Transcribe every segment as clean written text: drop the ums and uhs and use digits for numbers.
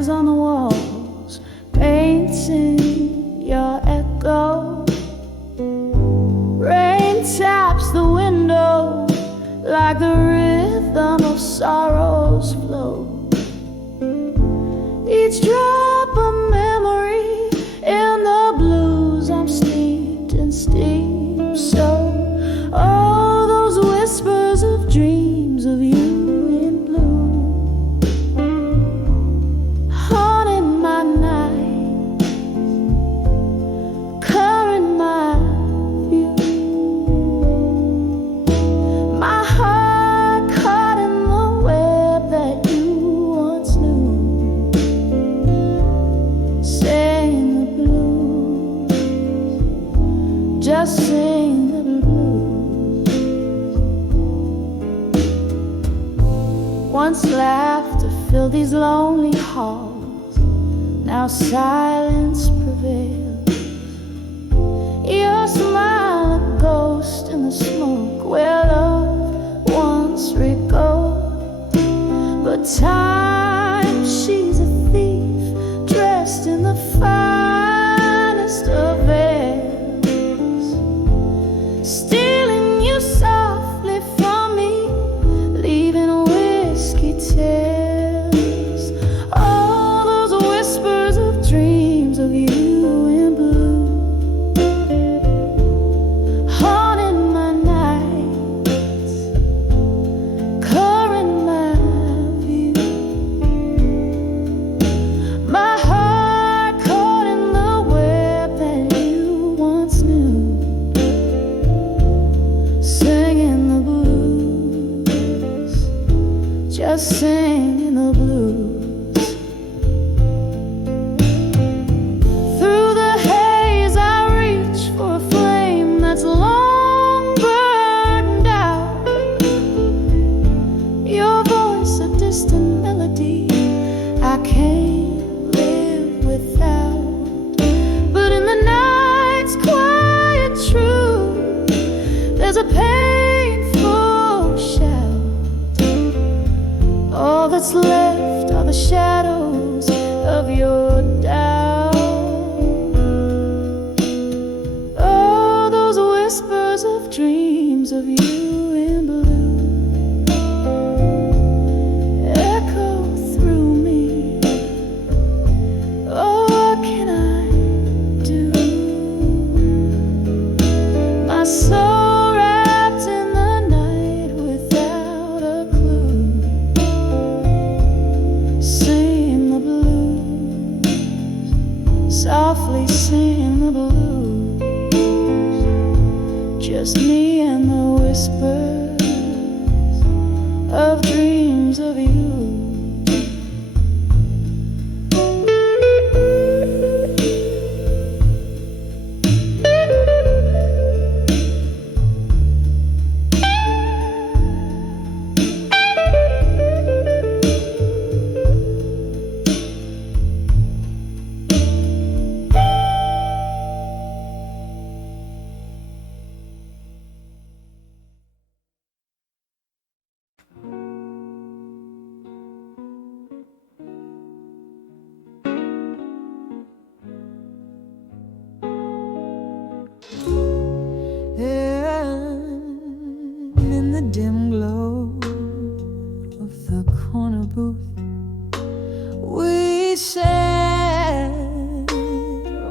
dances on the walls, painting your echo. Rain taps the window like the rhythm of sorrow's flow. Each drop a memory, in the blues I'm steeped in steam. So all those whispers of dreams of you in blue, haunting my night, coloring my view. My heart caught in the web that you once knew. Sing the blues, just sing the blues. Once laughter filled these lonely halls, now silence prevails. Your smile a ghost in the smoke where love once recalled. But time, she's a thief dressed in the finest of veils, stealing you softly from me, leaving whiskey tears. All those whispers of dreams of you in blue, haunting my nights, coloring my view. My heart caught in the web that you once knew. Singing the blues, just singing the blues. Through the haze I reach for a flame that's long burned out. Your voice a distant melody I can't live without. But in the night's quiet truth, there's a painful shout. All that's left are the shadows of your doubt. Oh, those whispers of dreams of you in blue echo through me. Oh, what can I do? My soul wrapped in the night without a clue. Sing the blues, softly sing the blues. Just me and the whispers of dreams of you. In the dim glow of the corner booth, we sat,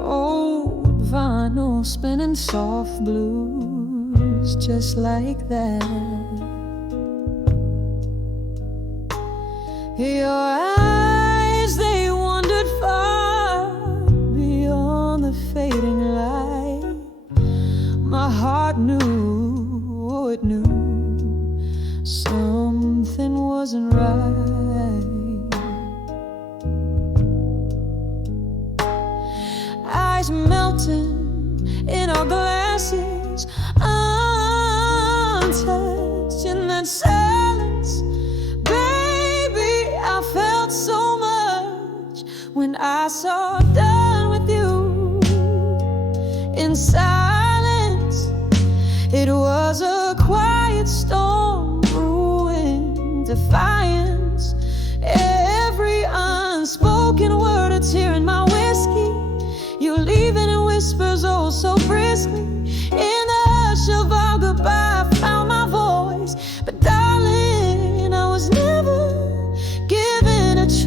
old vinyl spinning soft blues just like that. Your eyes, they wandered far beyond the fading light. My heart knew, oh, it knew something wasn't right. Eyes melting in our glasses, untouched in that silence. Baby, I felt so much when I saw done with you in silence. It was a quiet storm brewing defiance. Every unspoken briskly. In the hush of our goodbye, I found my voice. But darling, I was never given a choice.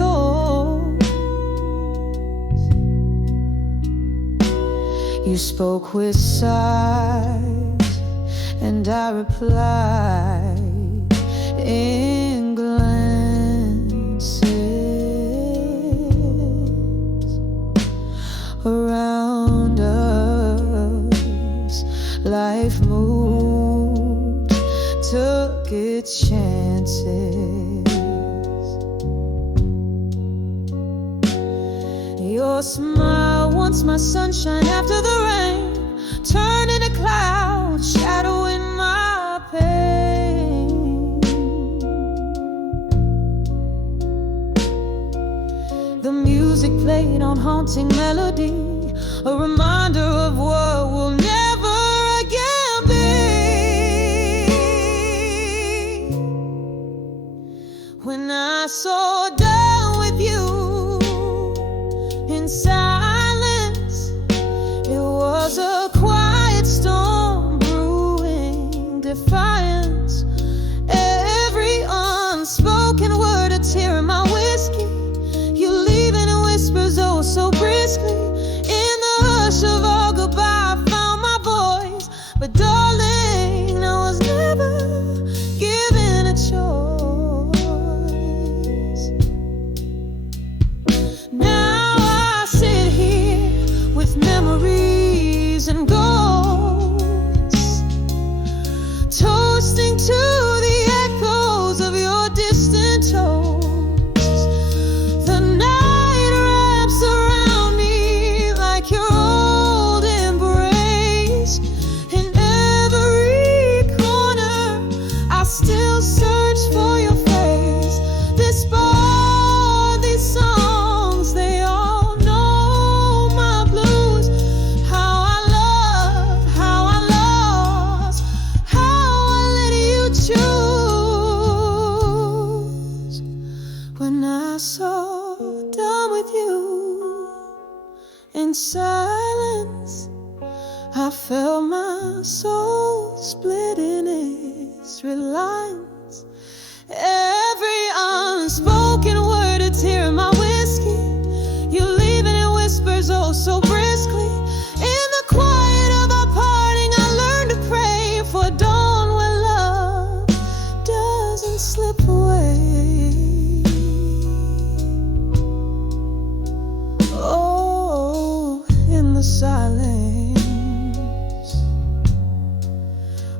You spoke with sighs, and I replied in glances. Around us, life moved, took its chances. Your smile, once my sunshine after the rain, turned into clouds, shadowing my pain. The music played on haunting melody, a reminder of what will never again be. When I saw down with you in silence, it was a quiet storm brewing defiance. Every unspoken word, a tear in my whiskey. You leaving in whispers, oh so briskly. In the hush of our goodbye, I found my voice. But darling, I was never given a choice. Now I sit here with memories and ghosts, toasting to the echoes of your distant tones. The night wraps around me like your old embrace. In every corner, I still search for your face. This bar, these songs, they all know my blues. How I love, how I lost, how I let you choose. When I saw down with you in silence, I felt my soul split in its red lines. Every unspoken word, a tear in my whiskey. You leaving in whispers, oh so briskly. In the quiet of our parting, I learned to pray for dawn where love doesn't slip away. Oh, in the silence,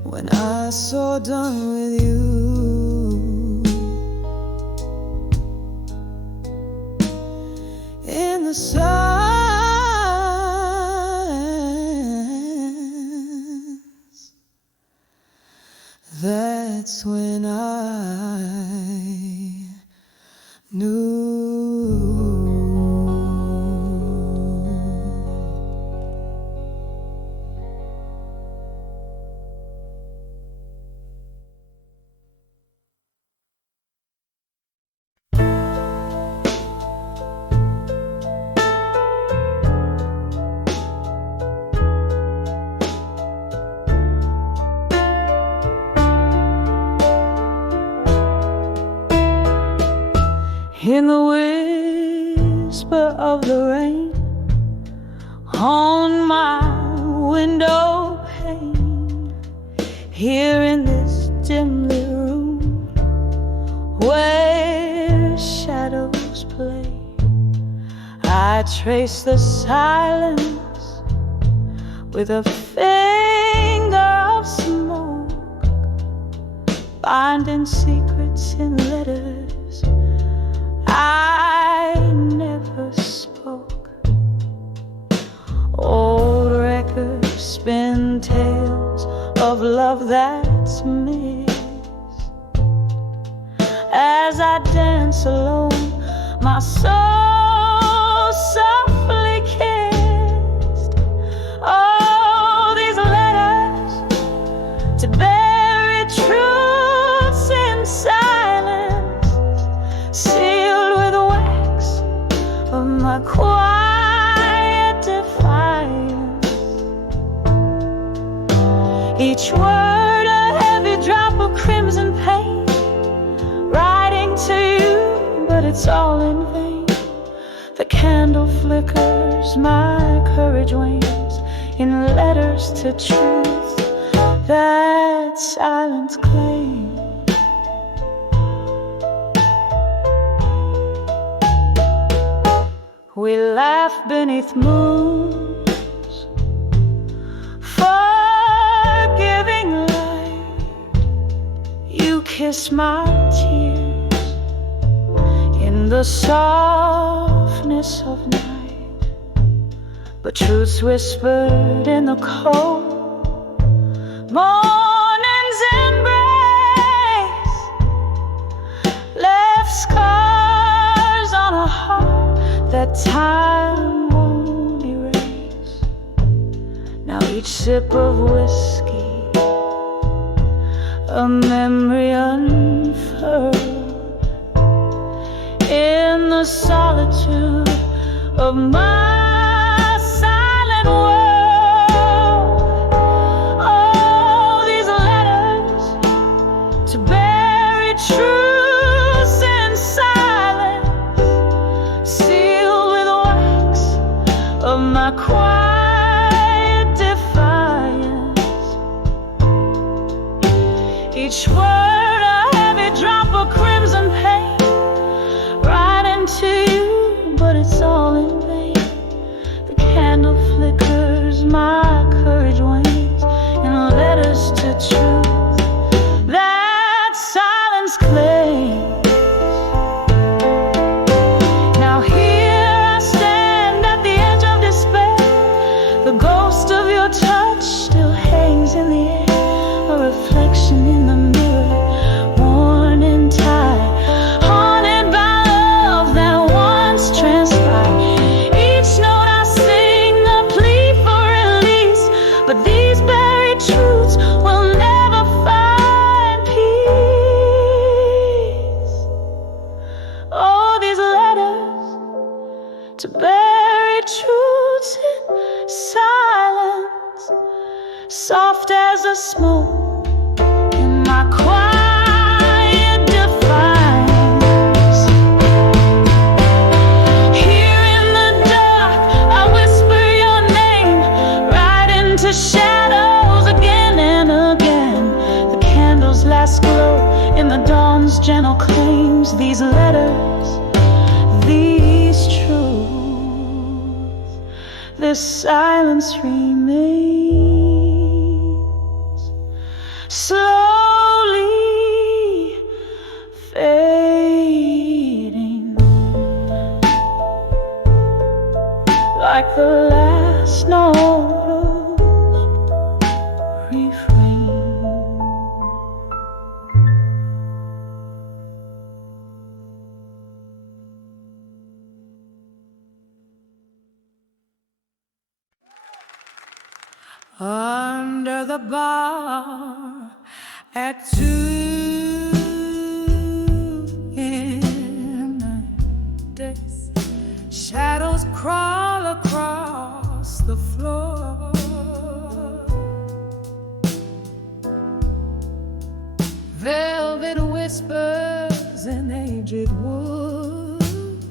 when I saw done with you. In the silence, that's when I knew. In the whisper of the rain on my window pane, here in this dim lit room where shadows play, I trace the silence with a finger of smoke, binding secrets in letters I never spoke. Old records spin tales of love that's missed. As I dance alone, my soul softly kissed. Oh, these letters to bury truths in silence, sealed with wax of my quiet defiance. it's all in vain. The candle flickers, my courage wanes. In letters to truth that silence claims. We laugh beneath moons, forgiving light. You kiss my tears in the softness of night. But truth's whispered in the cold morning's embrace, left scars on a heart that time won't erase. Now each sip of whiskey, a memory unfurled in the solitude of my silent world. Oh, these letters to bury truths in silence, sealed with wax of my quiet defiance. Each word a heavy drop of crimson pain, right into you, but it's all in vain. The candle flickers, my courage wanes, in letters to truth that silence claims. Now here I stand at the edge of despair. The ghost of your touch still hangs in the air, a reflection in the mirror, worn and tired, haunted by love that once transpired. Each note I sing a plea for release, but these buried truths will never find peace. Oh, these letters to buried truths in silence, soft as the smoke in my quiet defiance. Here in the dark I whisper your name, right into shadows again and again. The candle's last glow in the dawn's gentle claims. These letters, these truths, this silence remains, slowly fading, like the last note of refrain. Under the bar at 2 in the days, shadows crawl across the floor. Velvet whispers in aged wood,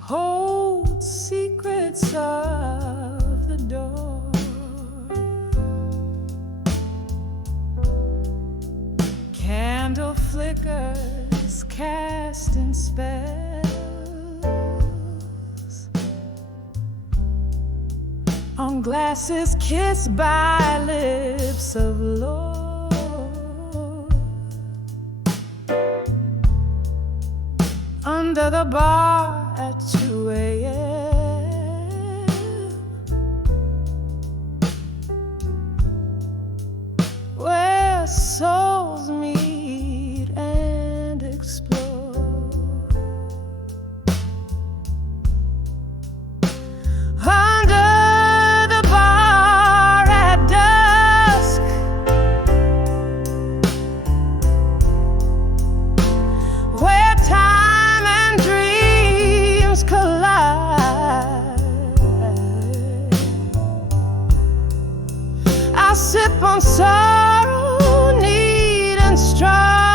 hold secrets of the door. Candle flickers casting spells on glasses kissed by lips of love. Under the bar at 2 a.m., where souls meet and explore. Under the bar at dusk, where time and dreams collide, I sip on sorrow, need and strife.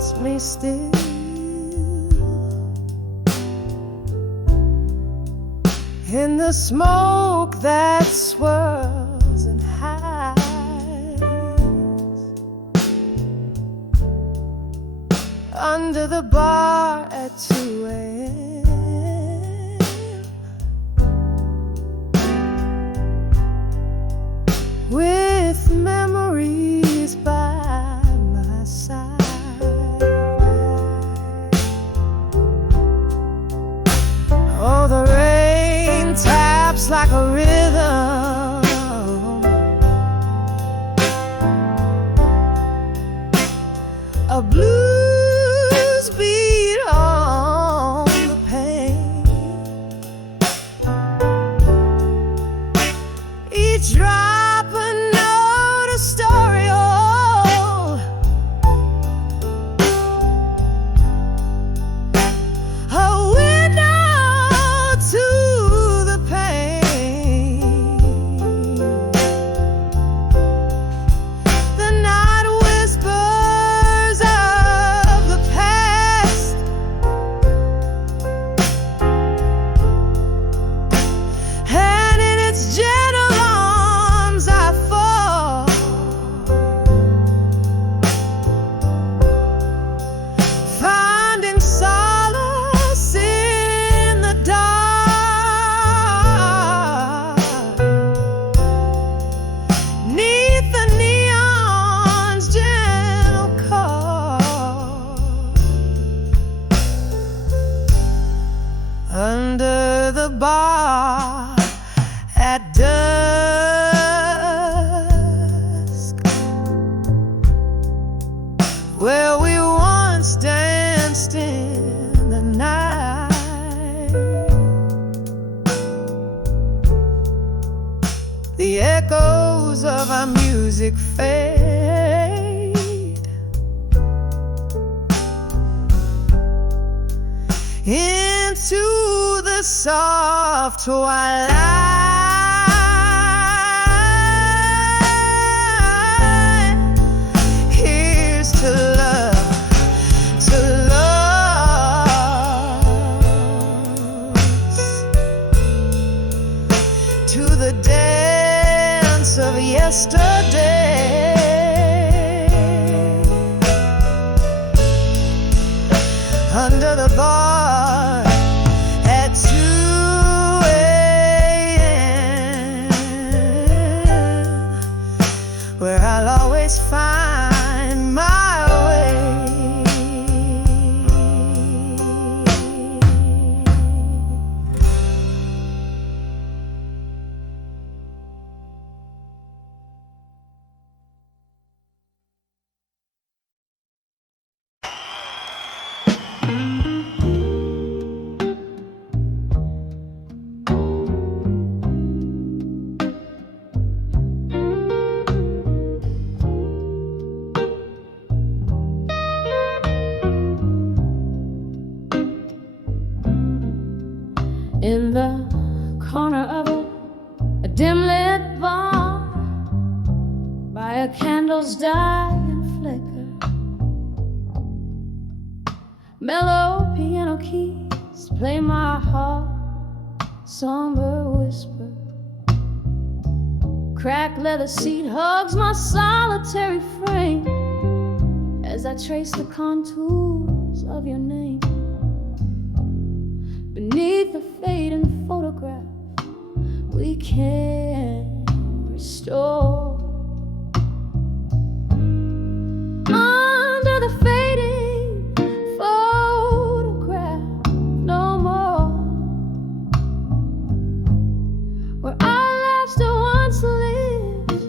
haunts me still. In the smoke that swirls and hides under the bar at 2 a.m. with memories by my side. Oh, the rain taps like a rhythm, a blues beat on the pane. Each drop a note, a story old, a window to the pain. The night whispers of the past, and in its gentle arms I fall, finding solace in the dark, 'neath the neon's gentle call, under the bar at dusk, where we once danced in the night. The echoes of our music fade into the soft twilight. Here's to love, to loves, to the dance of yesterday, under the bar at 2 a.m., where I'll always find my way. In the corner of a dim-lit bar, by a candle's dying flicker, mellow piano keys play my heart somber whisper. Cracked leather seat hugs my solitary frame as I trace the contours of your name. Beneath the fading photograph, we can restore. Under the fading photograph, no more. Where our lives still once lived,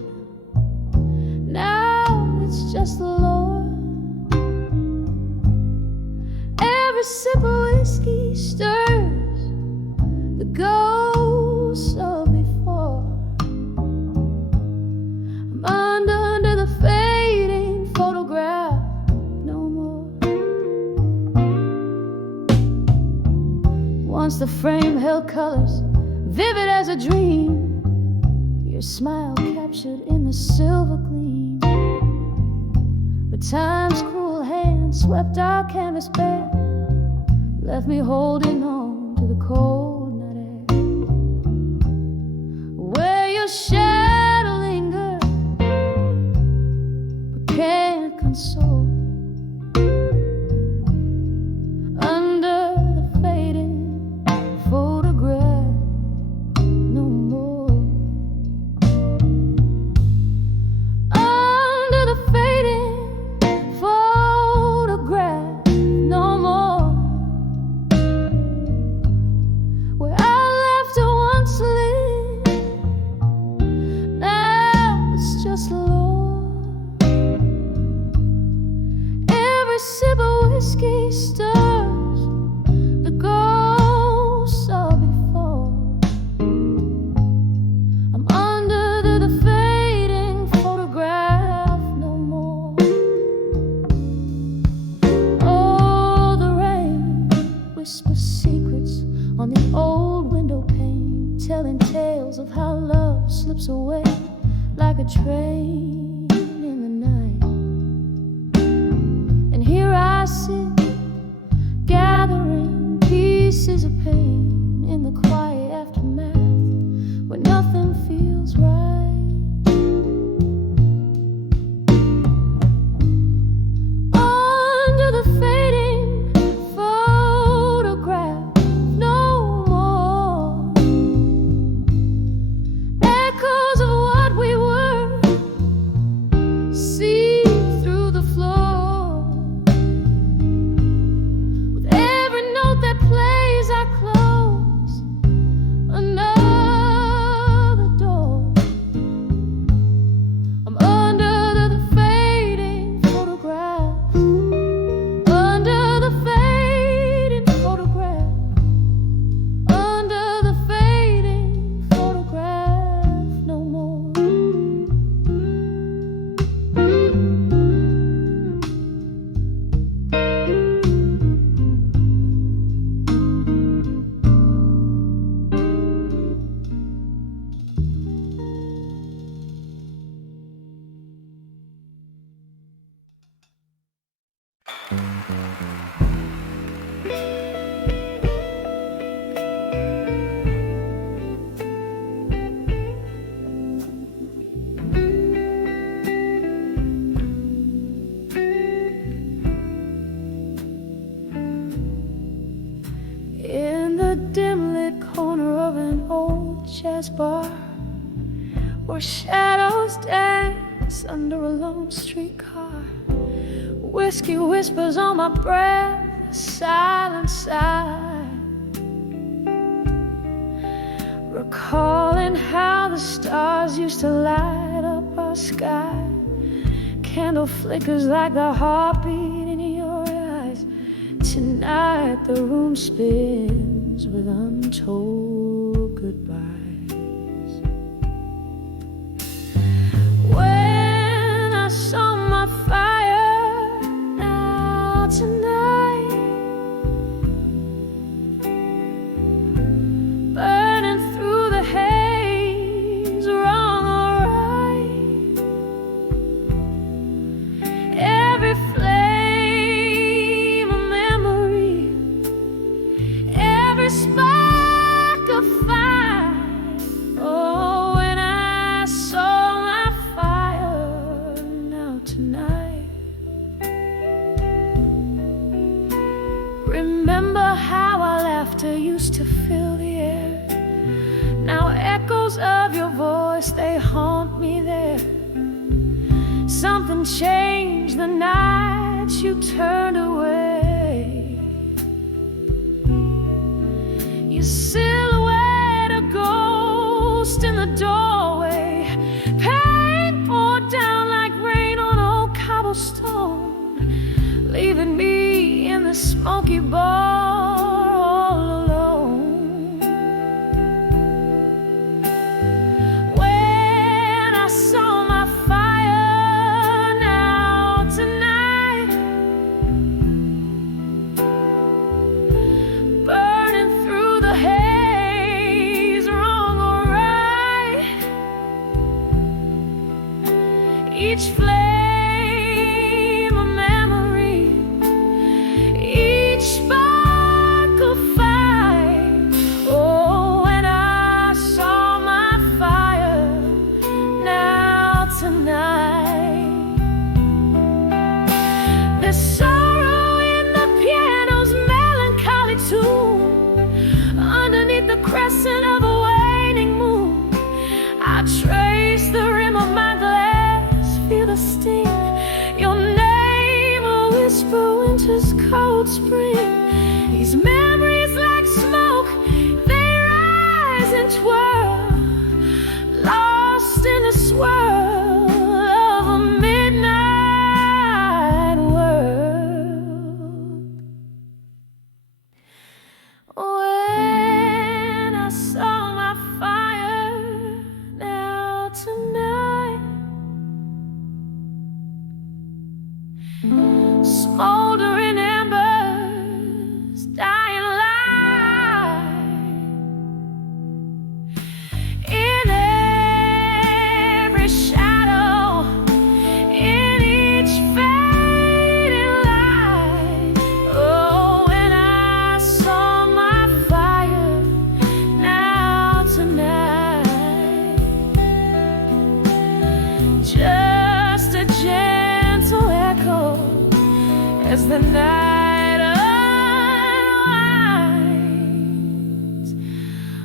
now it's just the Lord. Every sip of whiskey stirs the ghosts of before. I'm under the fading photograph, no more. Once the frame held colors vivid as a dream, your smile captured in the silver gleam. But time's cruel hand wind swept our canvas bare, left me holding on to the cold night air. Where your shadow lingers but can't console, under the fading photograph no more. Under the fading photograph no more. Where I left her once lived, now it's just lore. Every sip of whiskey stirs the ghosts of before. I'm under the fading photograph no more. Oh, the rain whispers secrets on the old window pane, telling tales of how love slips away like a train in the night. And here I sit, gathering pieces of pain in the quiet aftermath, where nothing feels right. Under the fading photograph no more. Echoes of what we were see through the floor. With every note that plays, I close another door. I'm under the fading photograph, under the fading photograph, under the fading photograph no more. In the dim lit corner of an old jazz bar, where shadows dance under a lone streetcar, whiskey whispers on my breath, a silent sigh, recalling how the stars used to light up our sky. Candle flickers like the heartbeat in your eyes. Tonight the room spins with untold goodbyes. When I saw my fire now tonight, burning through the haze, wrong or right, every flame a memory, every spark of fire. Oh, when I saw my fire now tonight, remember how our laughter used to fill the air. Now echoes of your voice, they haunt me there. Something changed the night you turned away. Your silhouette, a ghost in the doorway. Pain poured down like rain on old cobblestone, leaving me in the smoky bar all alone. When I saw my fire now tonight, burning through the haze, wrong or right, each flame a memory, crescent of a waning moon. I trace the rim of my glass, feel the sting. Your name, a whisper, winter's cold spring. These memories like smoke, they rise and twirl, lost in the swirl of a midnight world. When I saw my fire, now tonight, smoldering embers, dying light. In every shadow, in each fading light. Oh, when I saw my fire, now tonight, just a gentle echo as the night unwinds.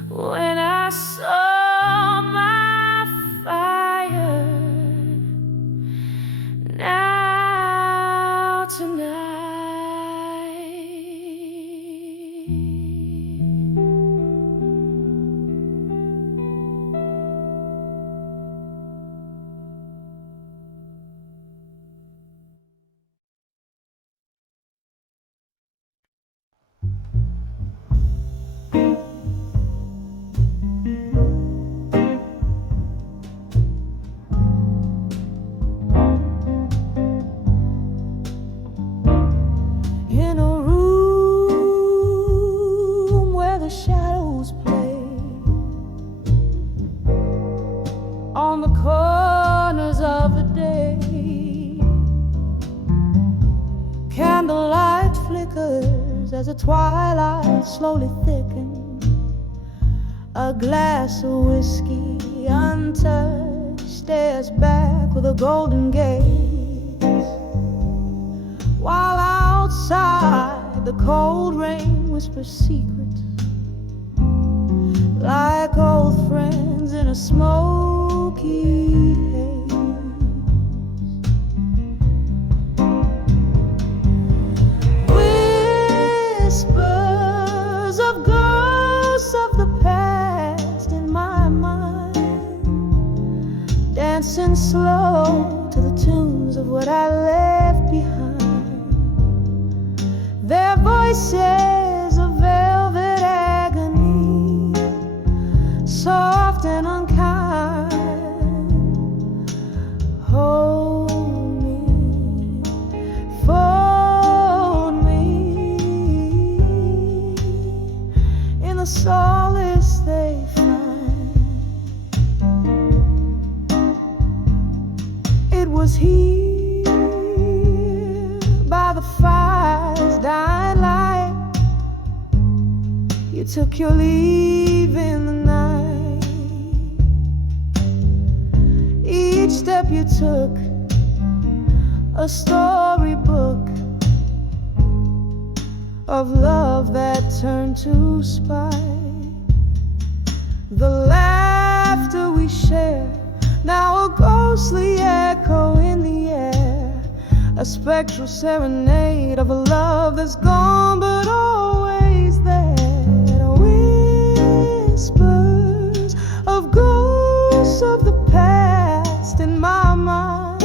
When I saw my fire, now tonight. In a room where the shadows play, on the corners of the day, candlelight flickers as the twilight slowly thickens. A glass of whiskey untouched stares back with a golden gaze, while outside the cold rain whispers secrets, like old friends in a smoky haze. Whispers of ghosts of the past in my mind, dancing slow to the tunes of what I left behind. Their voices of velvet agony, soft and unkind. Hold me, fold me in the solace they find. It was here by the fire's dying light, you took your leave in the night. Each step you took, a storybook of love that turned to spite. The laughter we share, now a ghostly echo in the air, a spectral serenade of a love that's gone but always there. Whispers of ghosts of the past in my mind,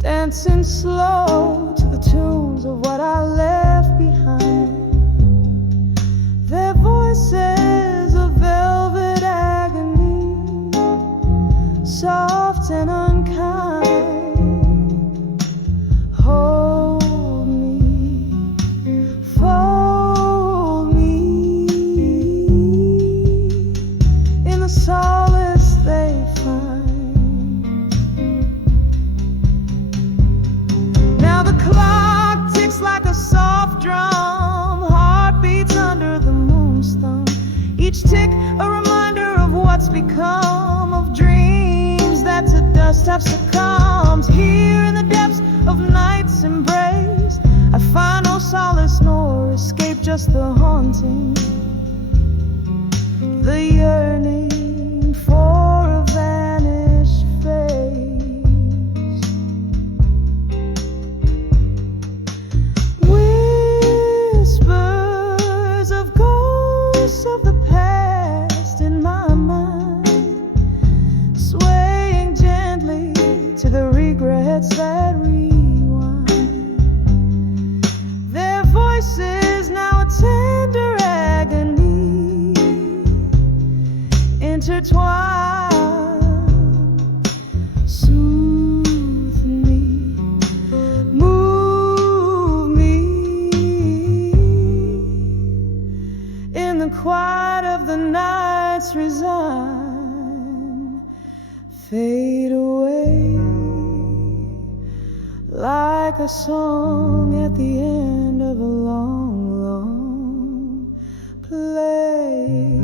dancing slow to the tunes of what I left behind. Their voices of velvet agony, soft and unkind. Hold me, fold me in the solace they find. Now the clock ticks like a soft drum, heart beats under the moon's thumb. Each tick a reminder of what's become of dreams that to dust have succumbed. Here in the depths of night's embrace, I find no solace nor escape, just the haunting the yearning for a vanished face. Whispers of ghosts of the past in my mind, swaying gently to the regrets that rewind. Their voices now a tender agony, intertwined. Soothe me, move me in the quiet of the nights. Resign, fade away like a song at the end of a long, long play.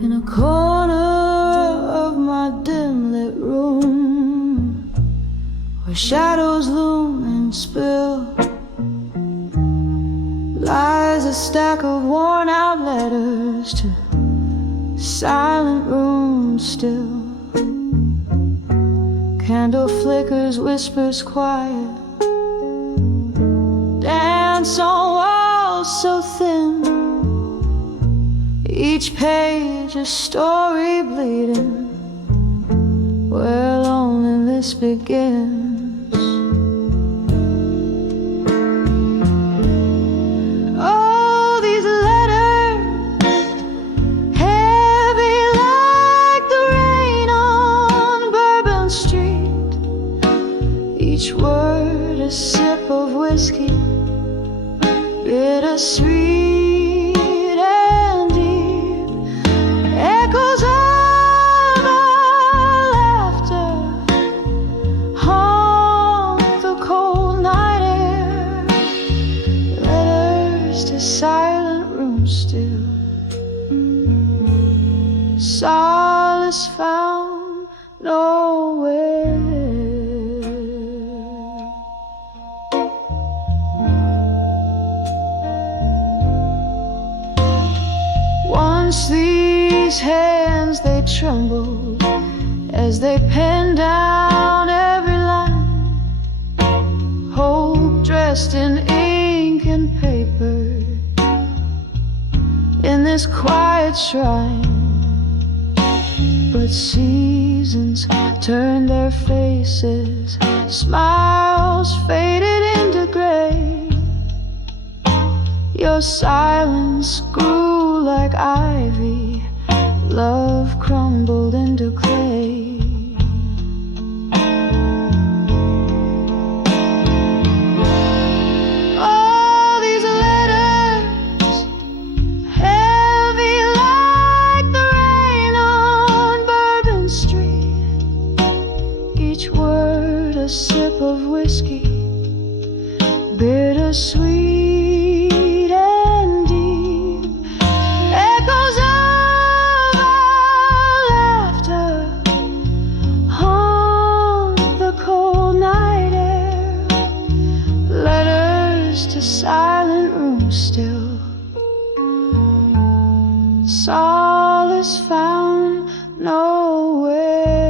In a corner of my dim lit room, where shadows loom and spill, lies a stack of worn out letters to silent rooms still. Candle flickers, whispers quiet, dance on walls so thin. Each page a story bleeding, where loneliness begins. Oh, these letters, heavy like the rain on Bourbon Street. Each word a sip of whiskey, bittersweet. Echoes of our laughter haunt the cold night air. Letters to silent rooms still, solace found nowhere. Once these hands they trembled as they penned down every line. Hope dressed in ink and paper in this quiet shrine. But seasons turned their faces, smiles faded into gray. Your silence grew like ivy, love crumbled into clay. Oh, these letters, heavy like the rain on Bourbon Street. Each word a sip of whiskey, bittersweet. Silent room still, solace found nowhere.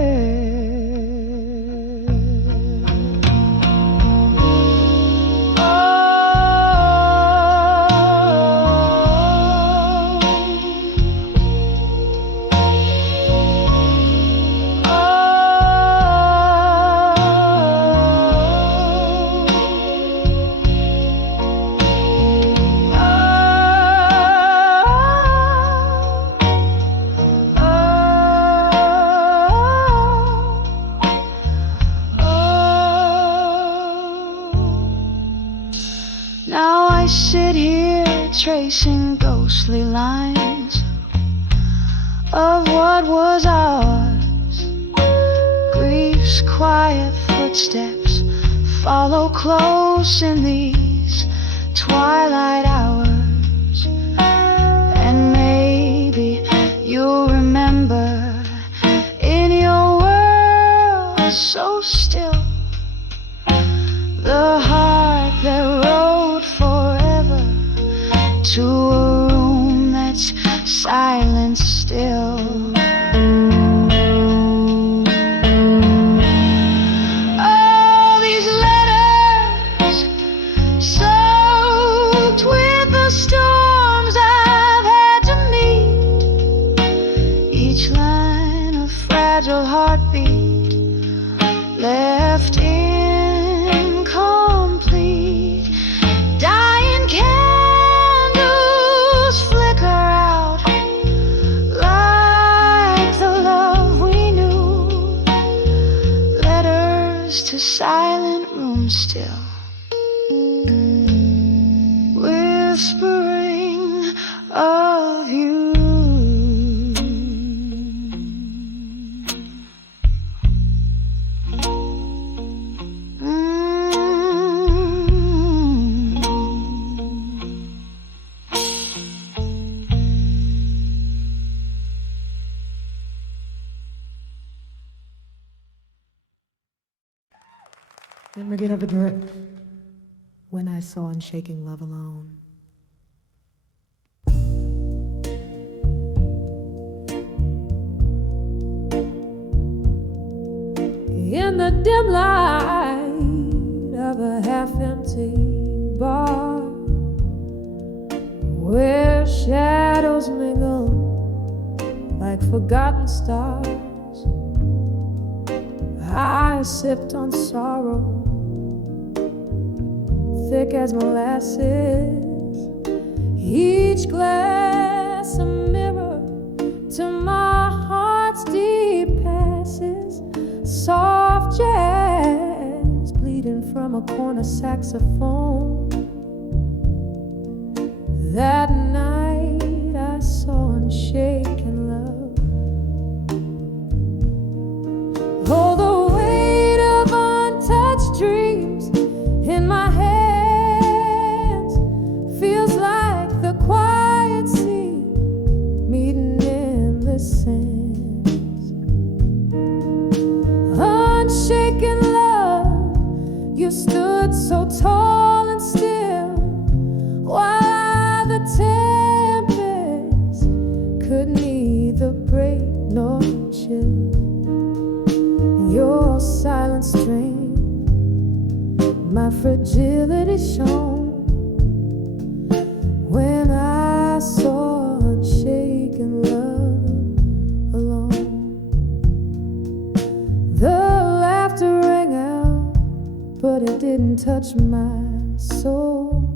Now I sit here tracing ghostly lines of what was ours. Grief Whose quiet footsteps follow close in these twilight hours. And maybe you'll remember in your world so still the heart that rode forever to a room that's silent still. All these letters soaked with the storms I've had to meet, each line a fragile heartbeat left incomplete. Dying candles flicker out like the love we knew. Letters to silent rooms still, whispering of you. Memory of a drip when I saw unshaking love alone. In the dim light of a half-empty bar, where shadows mingle like forgotten stars, I sipped on sorrow, thick as molasses, each glass a mirror to my heart's deep passes, soft jazz bleeding from a corner saxophone. That night I saw unshaken love. Oh, the weight of untouched dreams in my hands feels like the quiet sea meeting in the sands. Unshaken love, you stood so tall and still, while the tempest could neither break nor chill. Your silent strength, my fragility shone when I saw unshaken love alone. The laughter rang out, but it didn't touch my soul.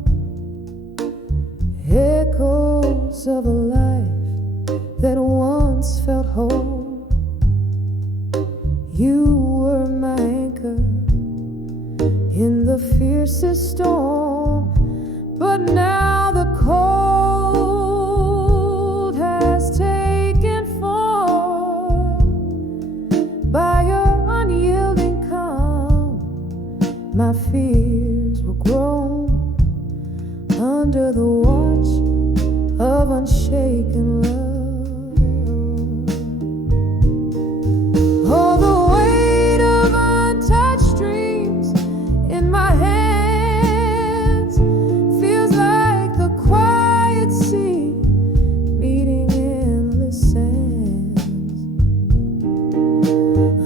Echoes of a life that once felt whole. You were my anchor in the fiercest storm, but now the cold has taken form. By your unyielding calm, my fears were grown under the watch of unshaken love. Oh, the weight of untouched dreams in my hands feels like the quiet sea meeting endless sands.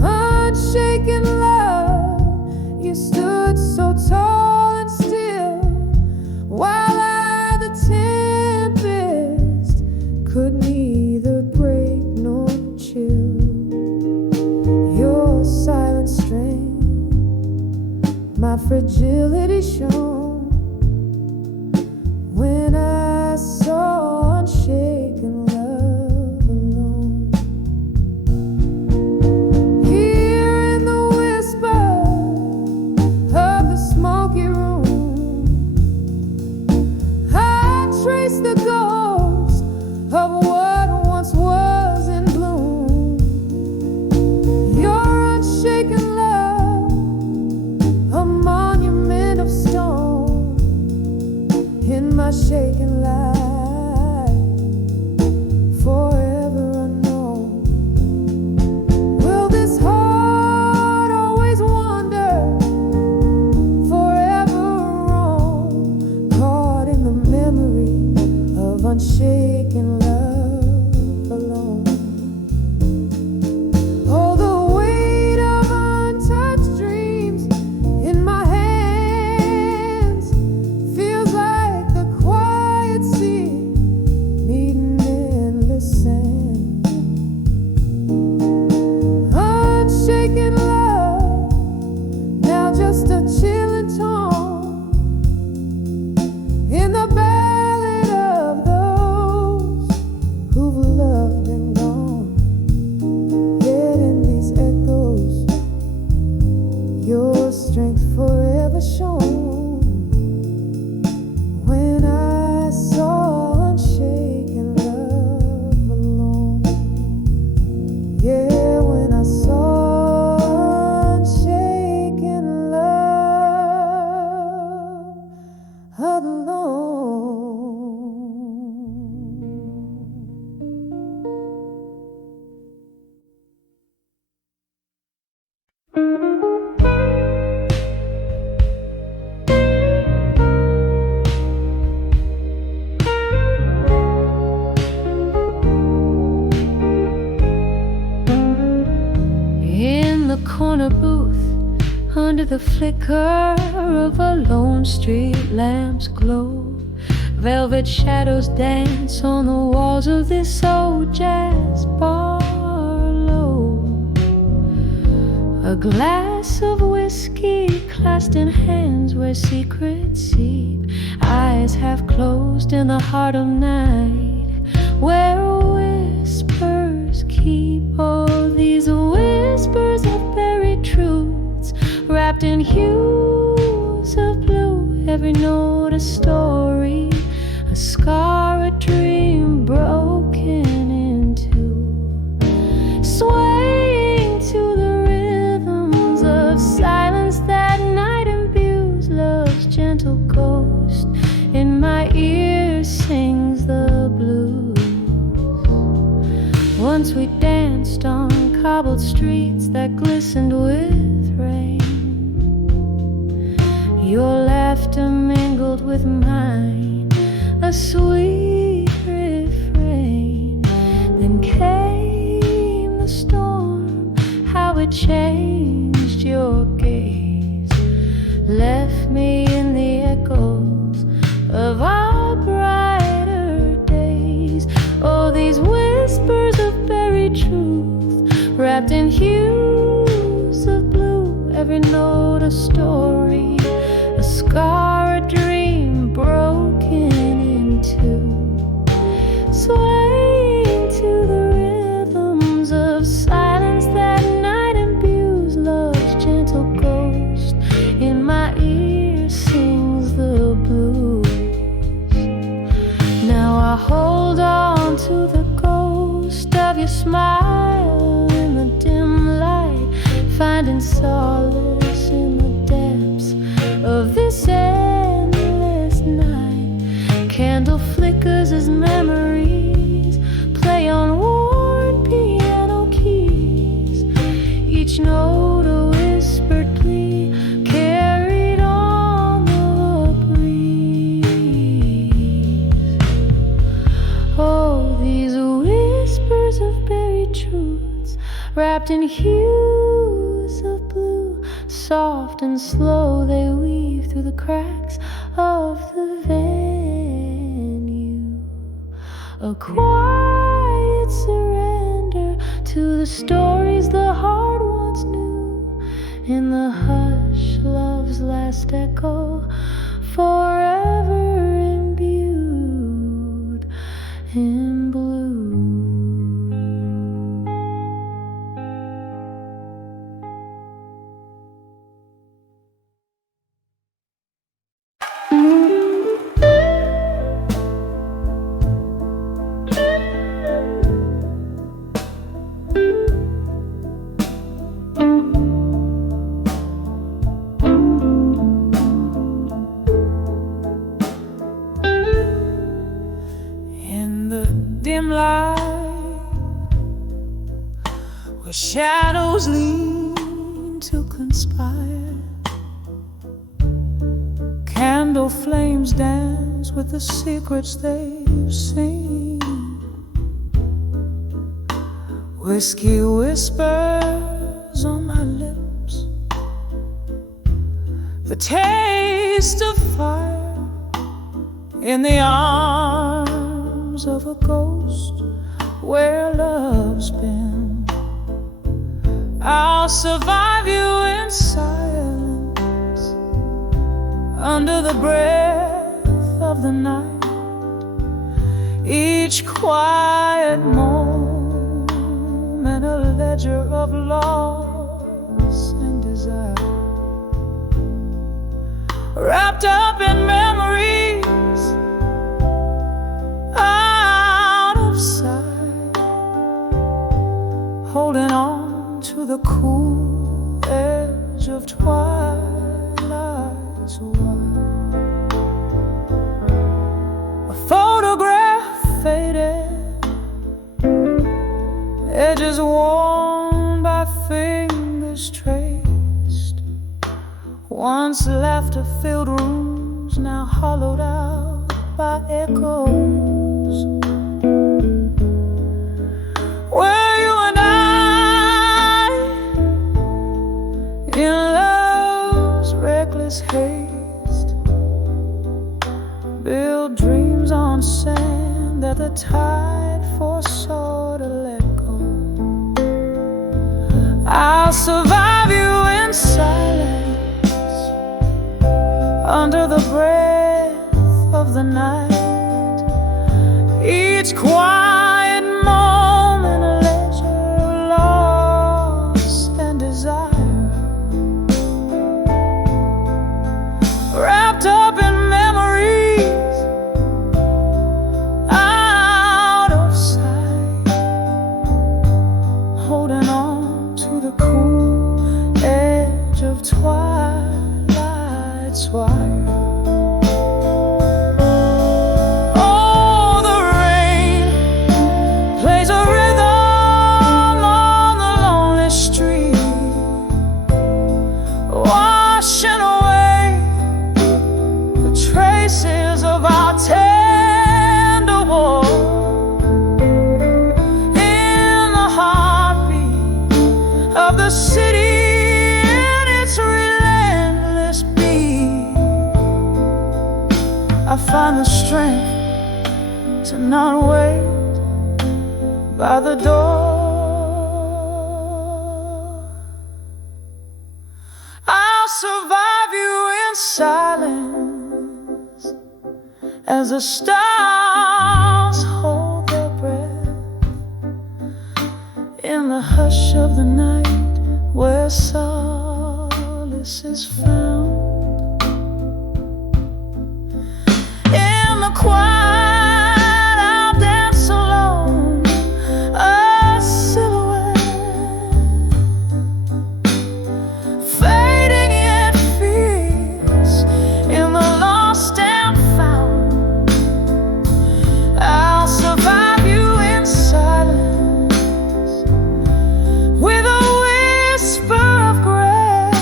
Unshaken love, you stood so tall and still, while I, the tempest, could neither break nor chill. Your silent strength, my fragility shone when I saw unshaken love alone. Here in the whisper of the smoky room, I trace the ghost of what once was in bloom. Your unshaken love corner booth under the flicker of a lone street lamp's glow. Velvet shadows dance on the walls of this old jazz parlor. A glass of whiskey clasped in hands where secrets seep, eyes half closed in the heart of night where whispers keep. Oh, these whispers of buried truths wrapped in hues of blue, every note a story, a scar, a dream broken in two, swaying to the rhythms of silence that night imbues. Love's gentle ghost in my ear sings the blues. Once we danced on cobbled streets that glistened with rain. Your laughter mingled with mine, a sweet refrain. Then came the storm, how it changed your gaze, left me in the echoes of our brighter days. Oh, these whispers of buried truth wrapped in hues of blue, every note a story, a scar, a dream broken in two, swaying to the rhythms of silence that night imbues. Love's gentle ghost in my ear sings the blues. Now I hold on to the ghost of your smile in the dim light, finding solace in the depths of this endless night. Candle flickers as memories play on worn piano keys, each note a whispered plea carried on the breeze. Oh, these whispers of buried truths wrapped in hues of blue, soft and slow they weave through the cracks of the venue. A quiet surrender to the stories the heart once knew. In the hush, love's last echo, forever imbued in blue. Where shadows lean to conspire, candle flames dance with the secrets they've seen. Whiskey whispers on my lips, the taste of fire in the arms of a ghost where love's been. I'll survive you in silence under the breath of the night, each quiet moment a ledger of loss and desire, wrapped up in memories out of sight, holding on to the cool edge of twilight's wire. A photograph faded, edges worn by fingers traced. Once laughter-filled rooms, now hollowed out by echoes. Where you and I I'll survive you in silence, under the breath of the night. Each quiet moment a leisure, loss and desire, wrapped up in memories out of sight, holding on to the cool edge of twilight's wire. I find the strength to not wait by the door. I'll survive you in silence as the stars hold their breath in the hush of the night where solace is found. Quiet, I'll dance alone, a silhouette, fading yet fierce in the lost and found. I'll survive you in silence, with a whisper of grace,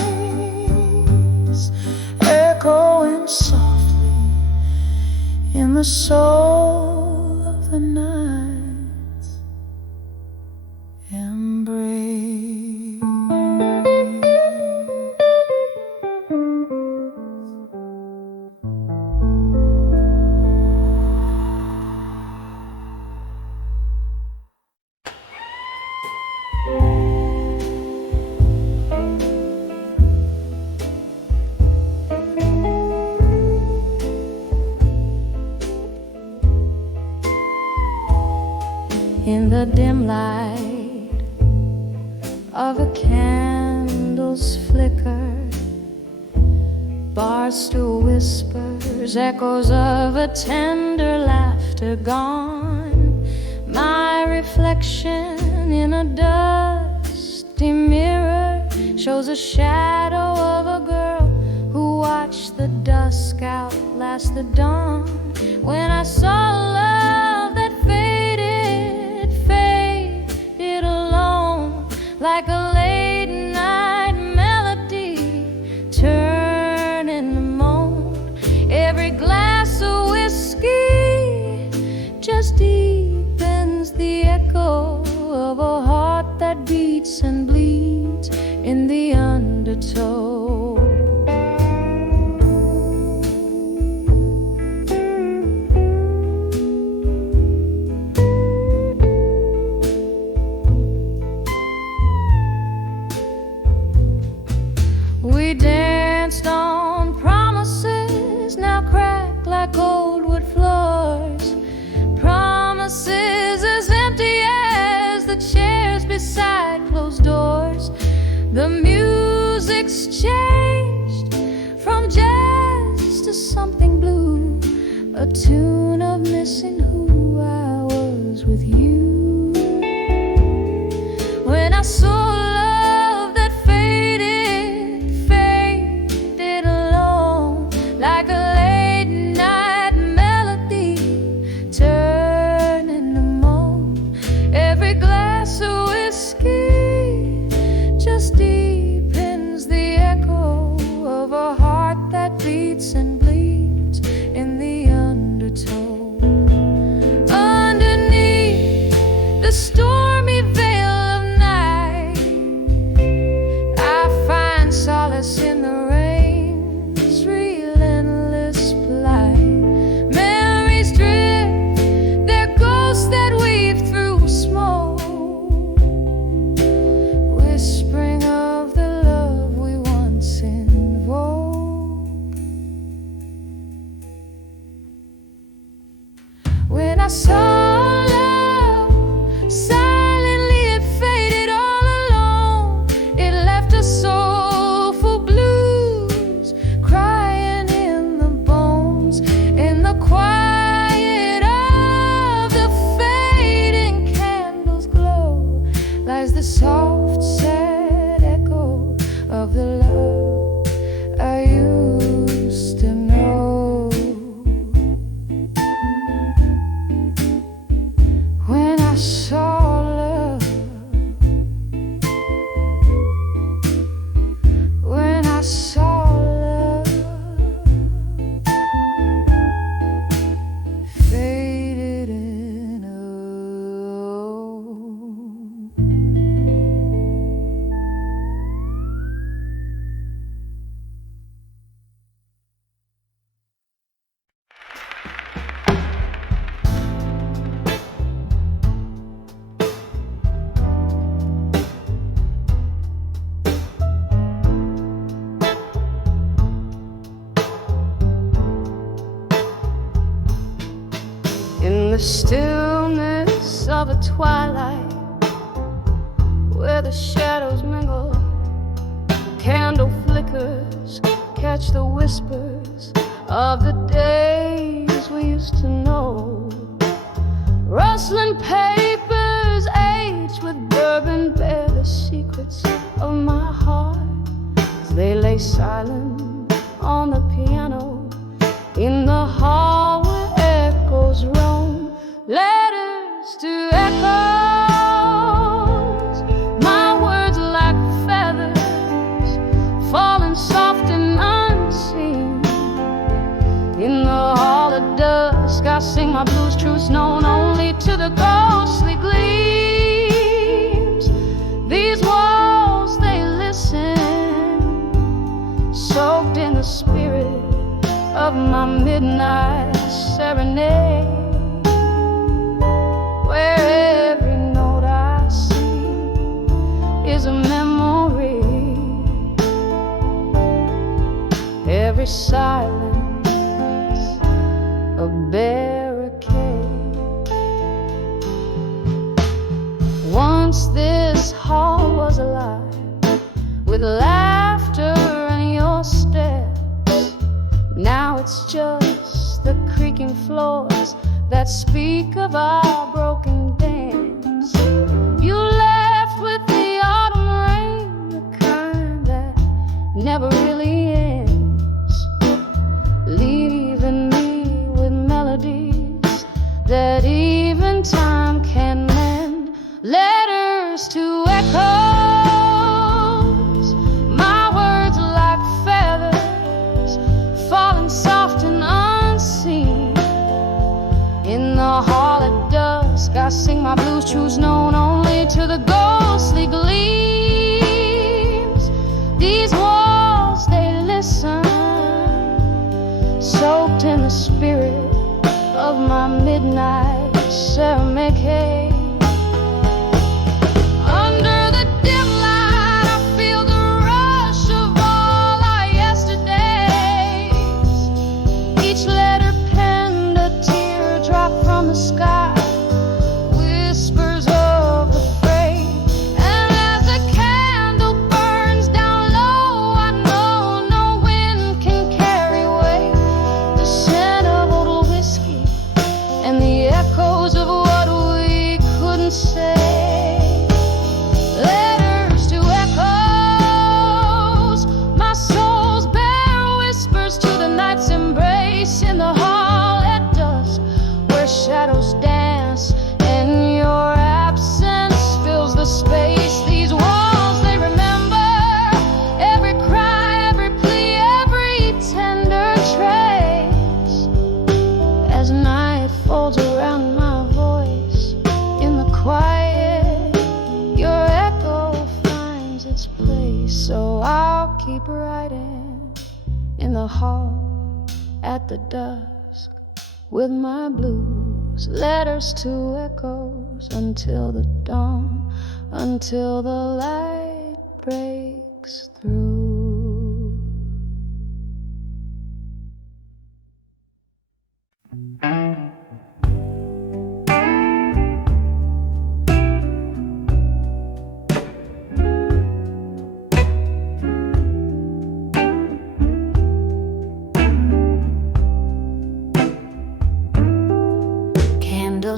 echoing softly in the soul of the night's embrace. In the dim light of a candle's flicker, barstool whispers, echoes of a tender laughter gone. My reflection in a dusty mirror shows a shadow of a girl who watched the dusk outlast the dawn. When I saw love that faded alone, like a late night melody turning to moan. Every glass of whiskey just deepens the echo of a heart that beats and bleeds in the undertow. We danced on promises, now crack like old wood floors. Promises as empty as the chairs beside closed doors. The music's changed from jazz to something blue, a tune of missing who I was with you. When I saw love that faded alone, like a late night melody turning to moan. Every glass of whiskey just deepens the echo of a heart that beats and bleeds in the undertow. Underneath the stormy veil of night, I find solace in the rain's relentless plight. Memories drift, they're ghosts that weave through smoke. the stillness of a twilight, where the shadows mingle, candle flickers catch the whispers of the days we used to know. Rustling papers aged with bourbon bear the secrets of my heart as they lay silent on the piano in the hall where echoes roam. Letters to echoes, my words like feathers falling soft and unseen. In the hall of dusk I sing my blues, truths known only to the ghostly gleams. These walls, they listen, soaked in the spirit of my midnight serenade, where every note I sing is a memory, every silence a barricade. Once this hall was alive with laughter and your steps. Now it's just the creaking floors that speak of our broken dance. You left with the autumn rain, the kind that never really ends, leaving me with melodies that even time can mend. Letters to echoes, my words like feathers falling soft and unseen. In the hall at dusk I sing my blues, truths known only to the ghostly gleams. These walls, they listen, soaked in the spirit of my midnight serenade. The sky, whispers of the fray, and as the candle burns down low, I know no wind can carry away the scent of old whiskey and the echoes of what we couldn't say. Letters to echoes, my soul's bare whispers to the night's embrace in the hall at dusk, shadows dance and your absence fills the space. These walls, they remember every cry, every plea, every tender trace. As night folds around my voice in the quiet, your echo finds its place. So I'll keep writing in the hall at the dusk with my blues, letters to echoes until the dawn, until the light breaks through.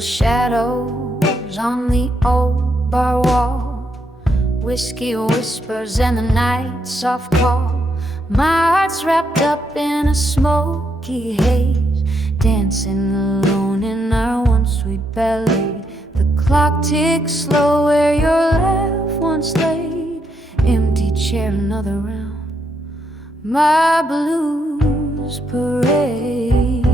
Shadows on the old bar wall, whiskey whispers and the night soft call. My heart's wrapped up in a smoky haze, dancing alone in our one sweet ballet. The clock ticks slow where your laugh once laid, empty chair, another round, my blues parade.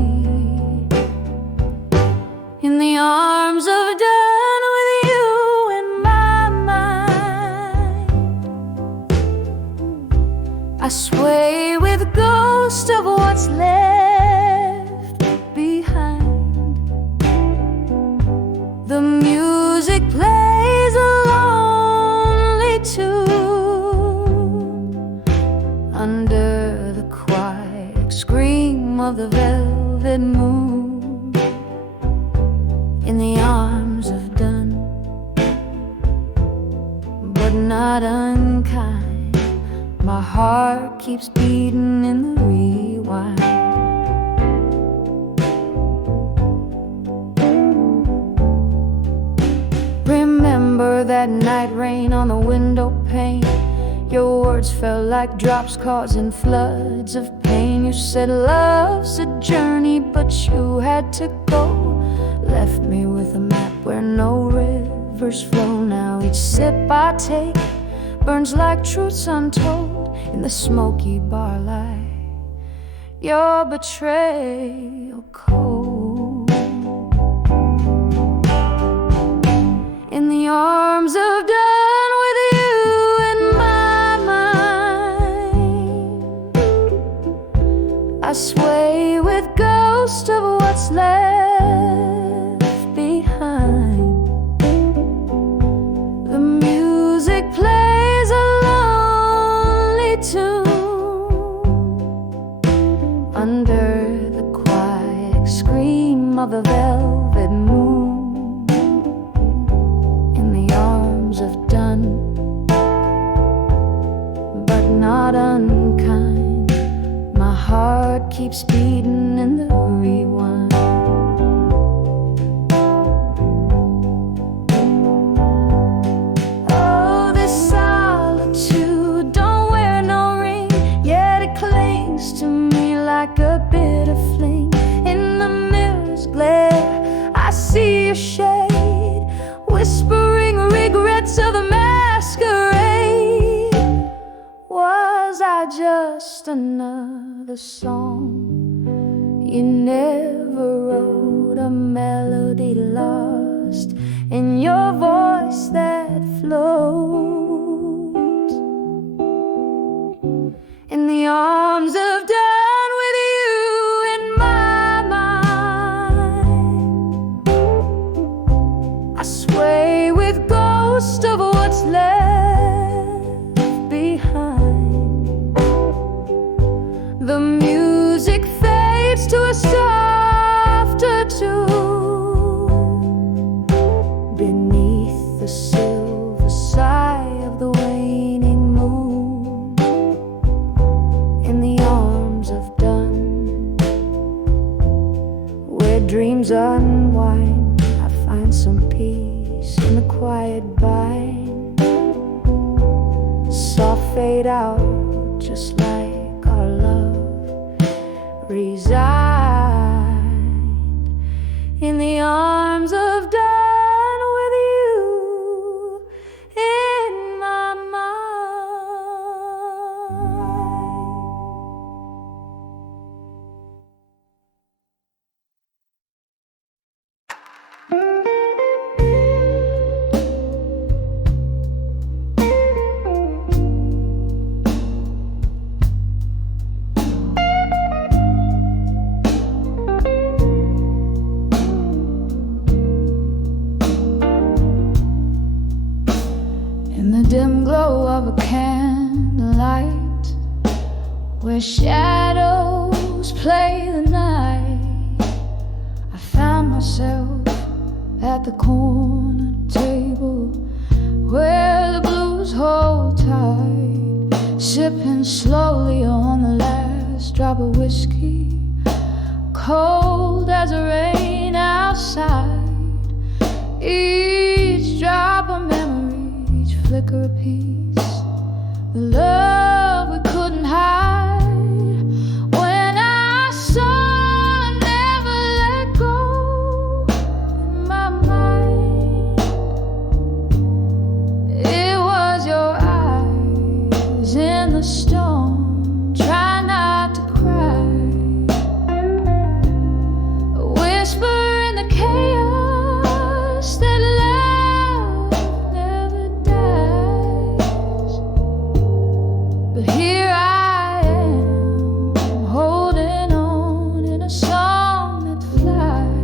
In the arms of dawn with you in my mind, I sway with the ghost of what's left behind. The music plays a lonely tune under the quiet scream of the velvet moon. but not unkind. My heart keeps beating in the rewind. Remember that night rain on the window pane. Your words felt like drops causing floods of pain. You said love's a journey, but you had to go. Left me with a map where no rivers flow. Now each sip I take burns like truths untold in the smoky bar light. Your betrayal cold. In the arms of done with you in my mind, I sway with ghost of what's left behind. The music plays a lonely tune under the quiet scream of a velvet moon. Of done, but not unkind. My heart keeps beating in the rewind. Oh, this solitude don't wear no ring, yet it clings to me like a bitter fling. In the mirror's glare I see your shade, whispering regrets of the masquerade. Was I just another song you never wrote, a melody lost in your voice that floats in the arms of done with you in my mind? I sway with ghost of what's left behind. The music fades to a softer tune beneath the silver sigh of the waning moon. In the arms of done, where dreams unwind, I find some peace in the quiet bind. Soft fade out, just like our love resigned in the arms of done with you in my mind. In the dim glow of a candlelight, where shadows play the night, I found myself at the corner table where the blues hold tight, sipping slowly on the last drop of whiskey, cold as the rain outside. Each drop a memory, each flicker a piece, the love we couldn't hide. When I saw never let go in my mind, it was your eyes in the storm. Try not to cry, a whisper in the chaos that love never dies. But here I am, holding on in a song that flies.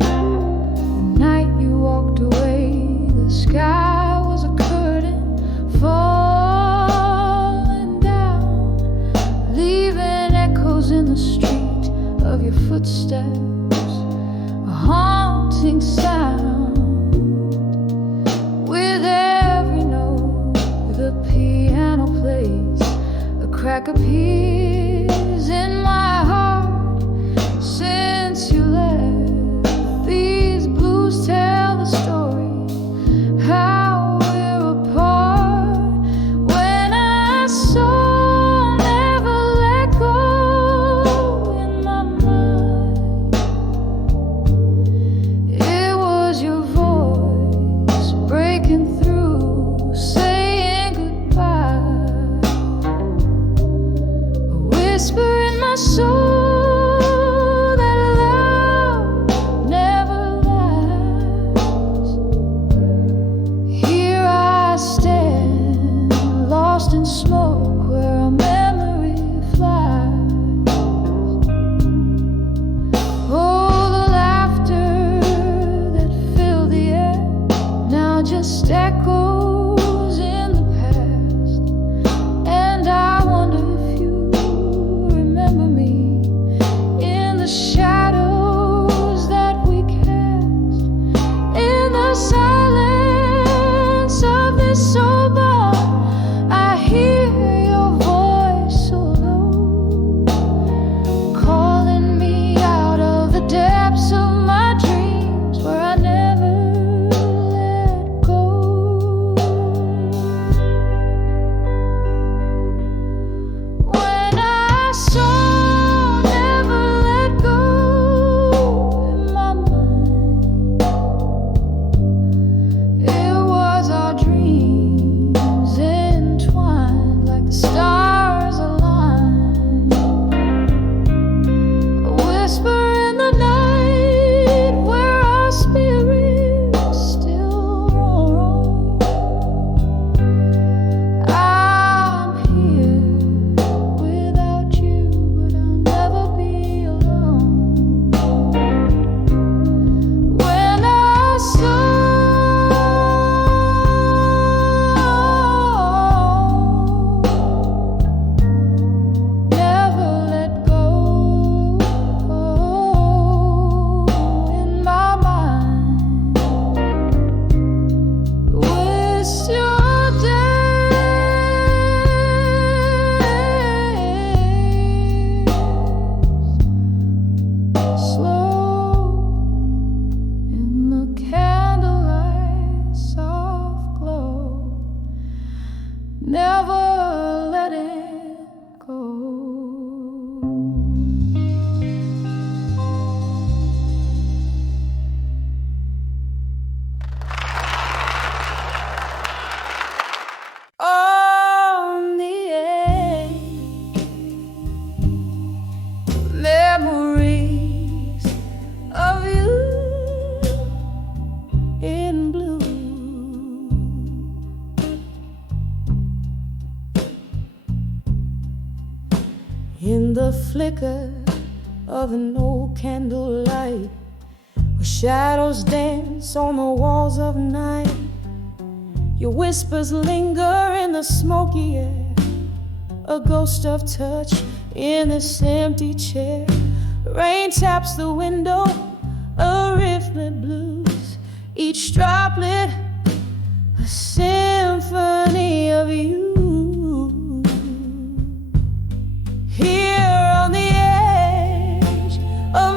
The night you walked away, the sky was a curtain for crack appears in my heart since you left. These blues tell the story how we're apart. When I saw never let go in my mind, it was your voice breaking through, saying goodbye. A whisper in my soul that love never lies. Here I stand, lost in smoke, where a memory flies. Oh, the laughter that filled the air now just echoes in the past. And I wonder if you remember me in the shadows that we cast, in the silence of this soul bar. I hear your voice so low, calling me out of the depths of my dreams where I never let go. When I saw never let go in my mind, it was our dreams entwined like the stars aligned. A whisper in the night where our spirits still roam. I'm here without you, but I'll never be alone. When I saw never let go in my mind, waste your days slow in the candlelight soft glow, never let it go. On the edge, memories of you in blue. In the flicker of an old candlelight, where shadows dance on the walls of night, your whispers linger in the smoky air, a ghost of touch in this empty chair. Rain taps the window, a rifflet blues, each droplet a symphony of you. Here on the edge of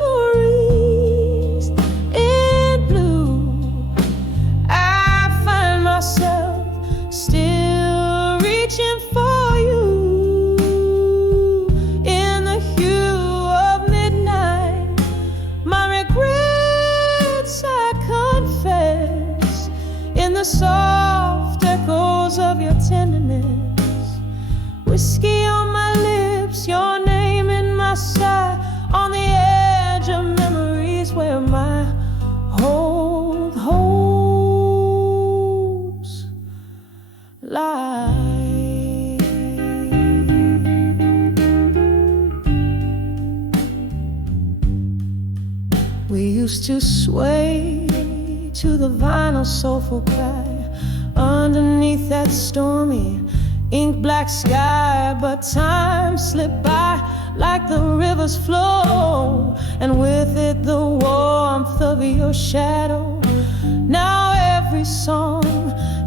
memories in blue, I find myself still reaching for you. In the hue of midnight, my regrets I confess, in the soft echoes of your tenderness. Whiskey on my lips, your name in my sight, on the edge of memories where my old hopes lie. We used to sway to the vinyl soulful cry underneath that stormy ink black sky, but time slipped by like the river's flow, and with it the warmth of your shadow. Now every song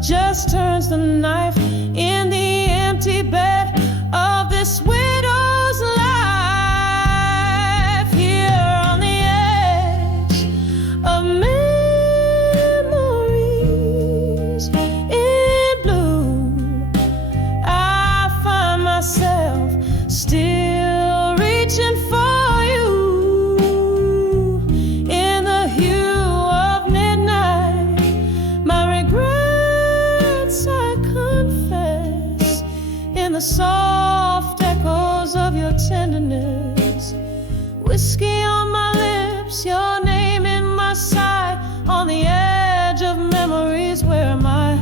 just turns the knife in the empty bed of this widow's life, here on the edge of memories in bloom. I find myself still reaching for you in the hue of midnight. My regrets I confess in the soft echoes of your tenderness. Whiskey on my lips, your name in my sight, on the edge of memories where my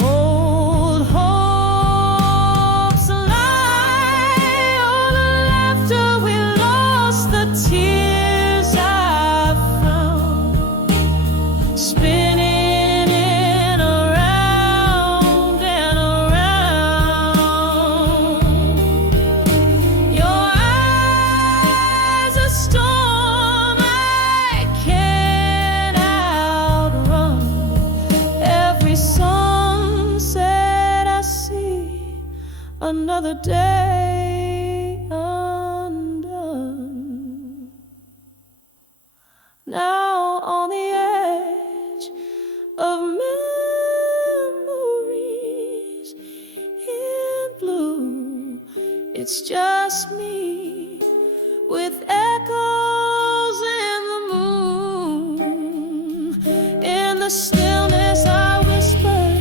old hopes lie. Oh, the laughter we lost, the tears I found, spinning in around and around. Your eyes a storm I can't outrun. Every sunset I see, another day undone. Now on the edge of memories in blue, it's just me with echoes in the moon. In the stillness I whisper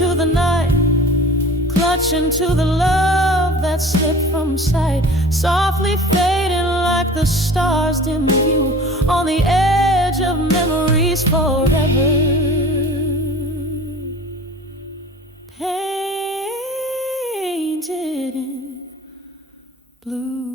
to the night, clutching to the love that slipped from sight, softly fading like the stars dim view on the edge of memories forever. Painted in blue.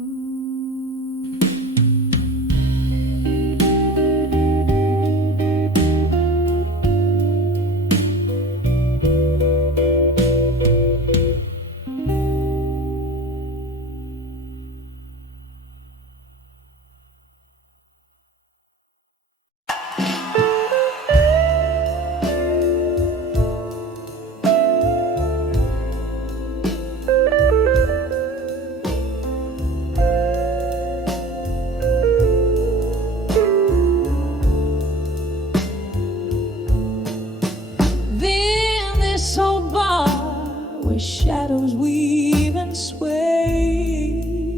Then this old bar where shadows weave and sway,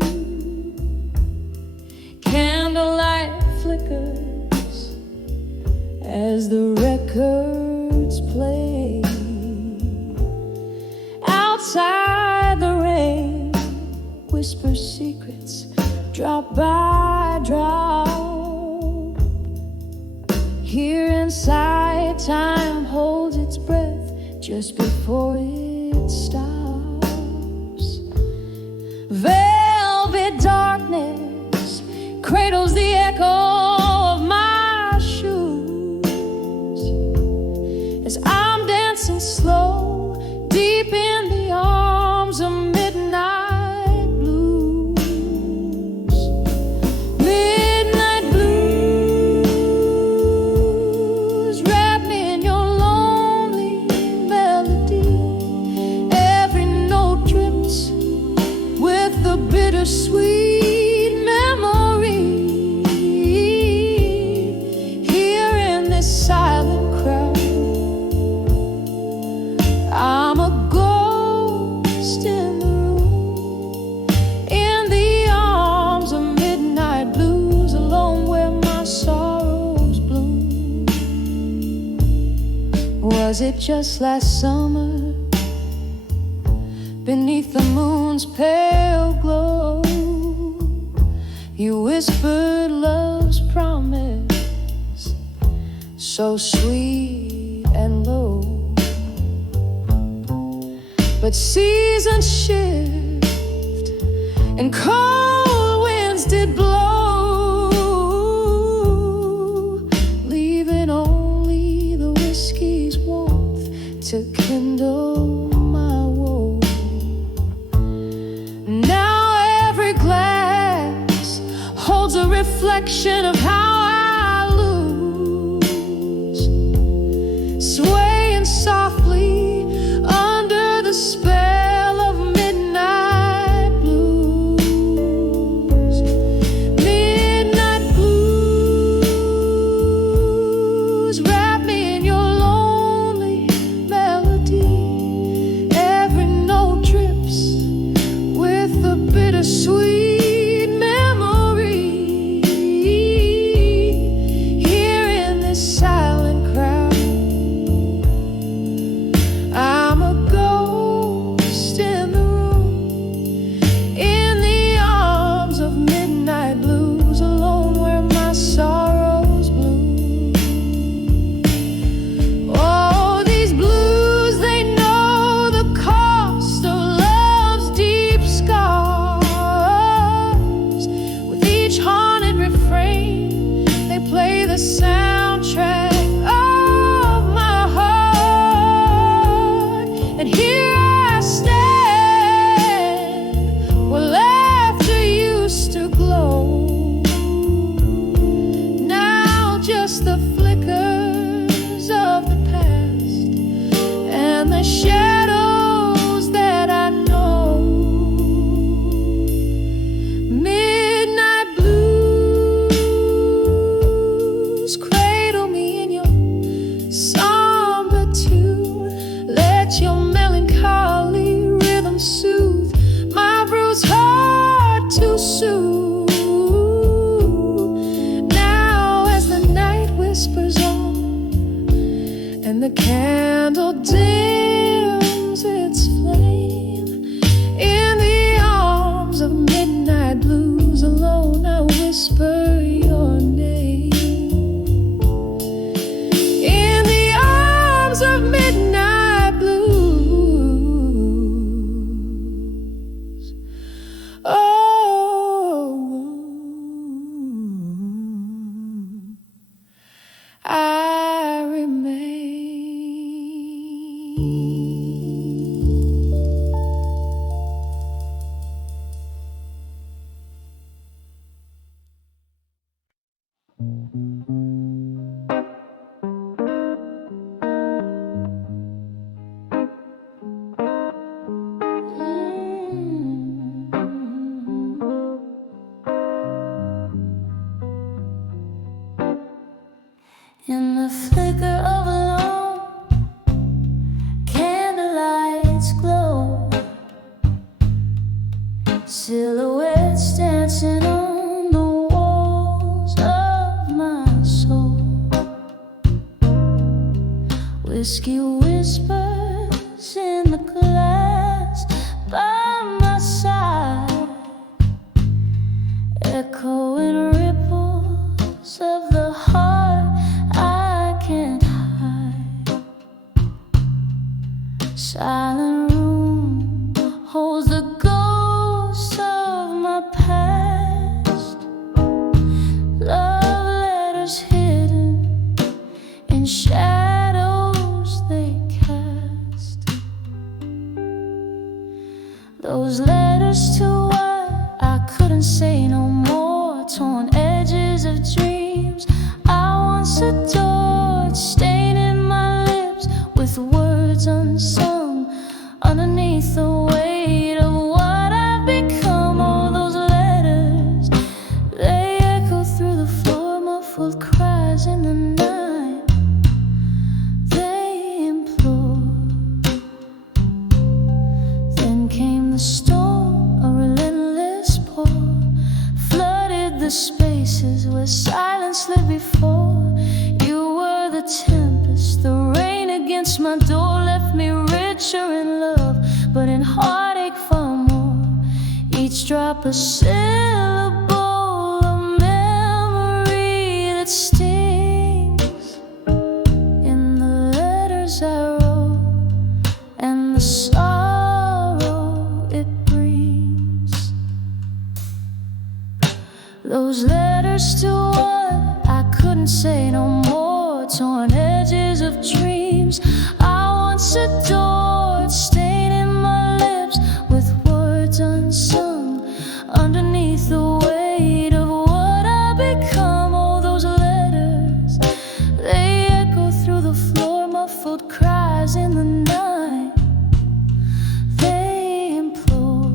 candlelight flickers as the records play. Outside the rain, whisper secrets drop by drop. Here inside, time holds its breath just before it stops. Velvet darkness cradles the echo of my shoes as I'm dancing slow deep in the arms of midnight blues. Midnight blues, wrap me in your lonely melody. Every note drips with the bittersweet memory. Here in this silent crowd, I'm a ghost in the room, in the arms of midnight blues, alone where my sorrows bloom. Was it just last summer, beneath the moon's pale glow, you whispered love's promise, so sweet and low? But seasons shift and cold winds did blow, leaving only the whiskey's warmth to kindle my woe. Now every glass holds a reflection of how I lose, swaying softly under the spell of midnight. flickers of the past and the shadows that I know. Midnight blues, cradle me in your somber tune. Let your melancholy rhythm soothe my bruised heart to soothe. Now as the night whispers on and the candle dims its flame, in the arms of midnight blues alone I whisper your name. In the arms of midnight blues, oh, I remain. In the flicker of a lone candlelight's glow, silhouettes dancing on the walls of my soul. Whiskey whispers in the glass by my side, echoing ripples of the heart I can't hide. Silent room holds the ghost of my past. Love letters hidden in shadows they cast. Those letters to what I couldn't say no more. Torn edges of dreams I once adored, staining my lips with words unsung. Underneath the weight of what I've become, all those letters, they echo through the floor, muffled cries in the night. They implore. Then came the storm, a relentless pour, flooded the spaces where silence lived before. You were the tempest, the rain against my door left me richer in love, but in heartache far more. Each drop a syllable of memory that stings in the letters I wrote and the sorrow it brings. Those letters to what I couldn't say no more. Torn edges of dreams I once adored, staining my lips with words unsung. Underneath the weight of what I become, all those letters, they echo through the floor, muffled cries in the night. They implore.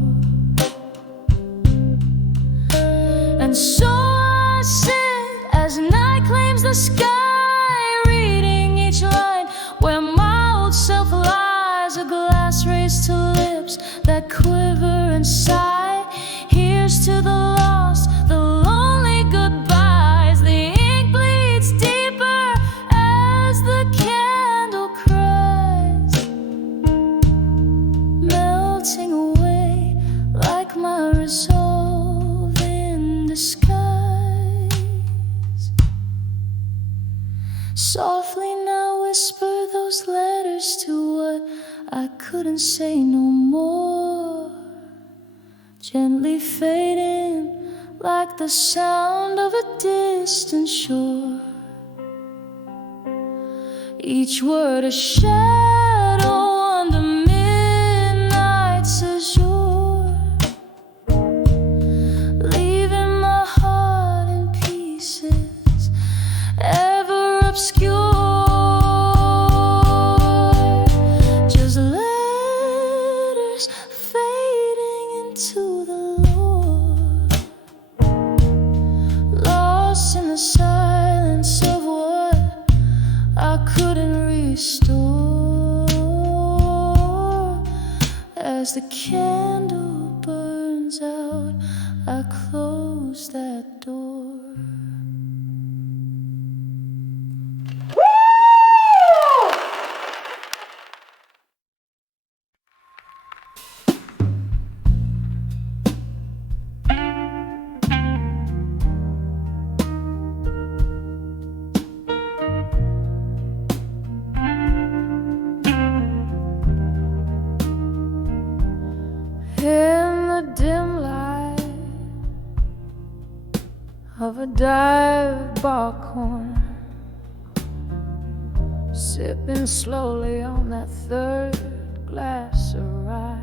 And so I sit as night claims the sky, reading each line where my old self lies. A glass raised to lips that quiver and sigh. Here's to the lost, the lonely goodbyes. The ink bleeds deeper as the candle cries, melting away like my resolve in disguise. Softly now whisper those letters to what I couldn't say no more, gently fading like the sound of a distant shore. Each word a shadow under midnight's azure, leaving my heart in pieces, ever obsessed obscure, just letters fading into the lore, lost in the silence of what I couldn't restore. As the candle burns out, I close that door. In the dim light of a dive bar corner, sipping slowly on that third glass of rye,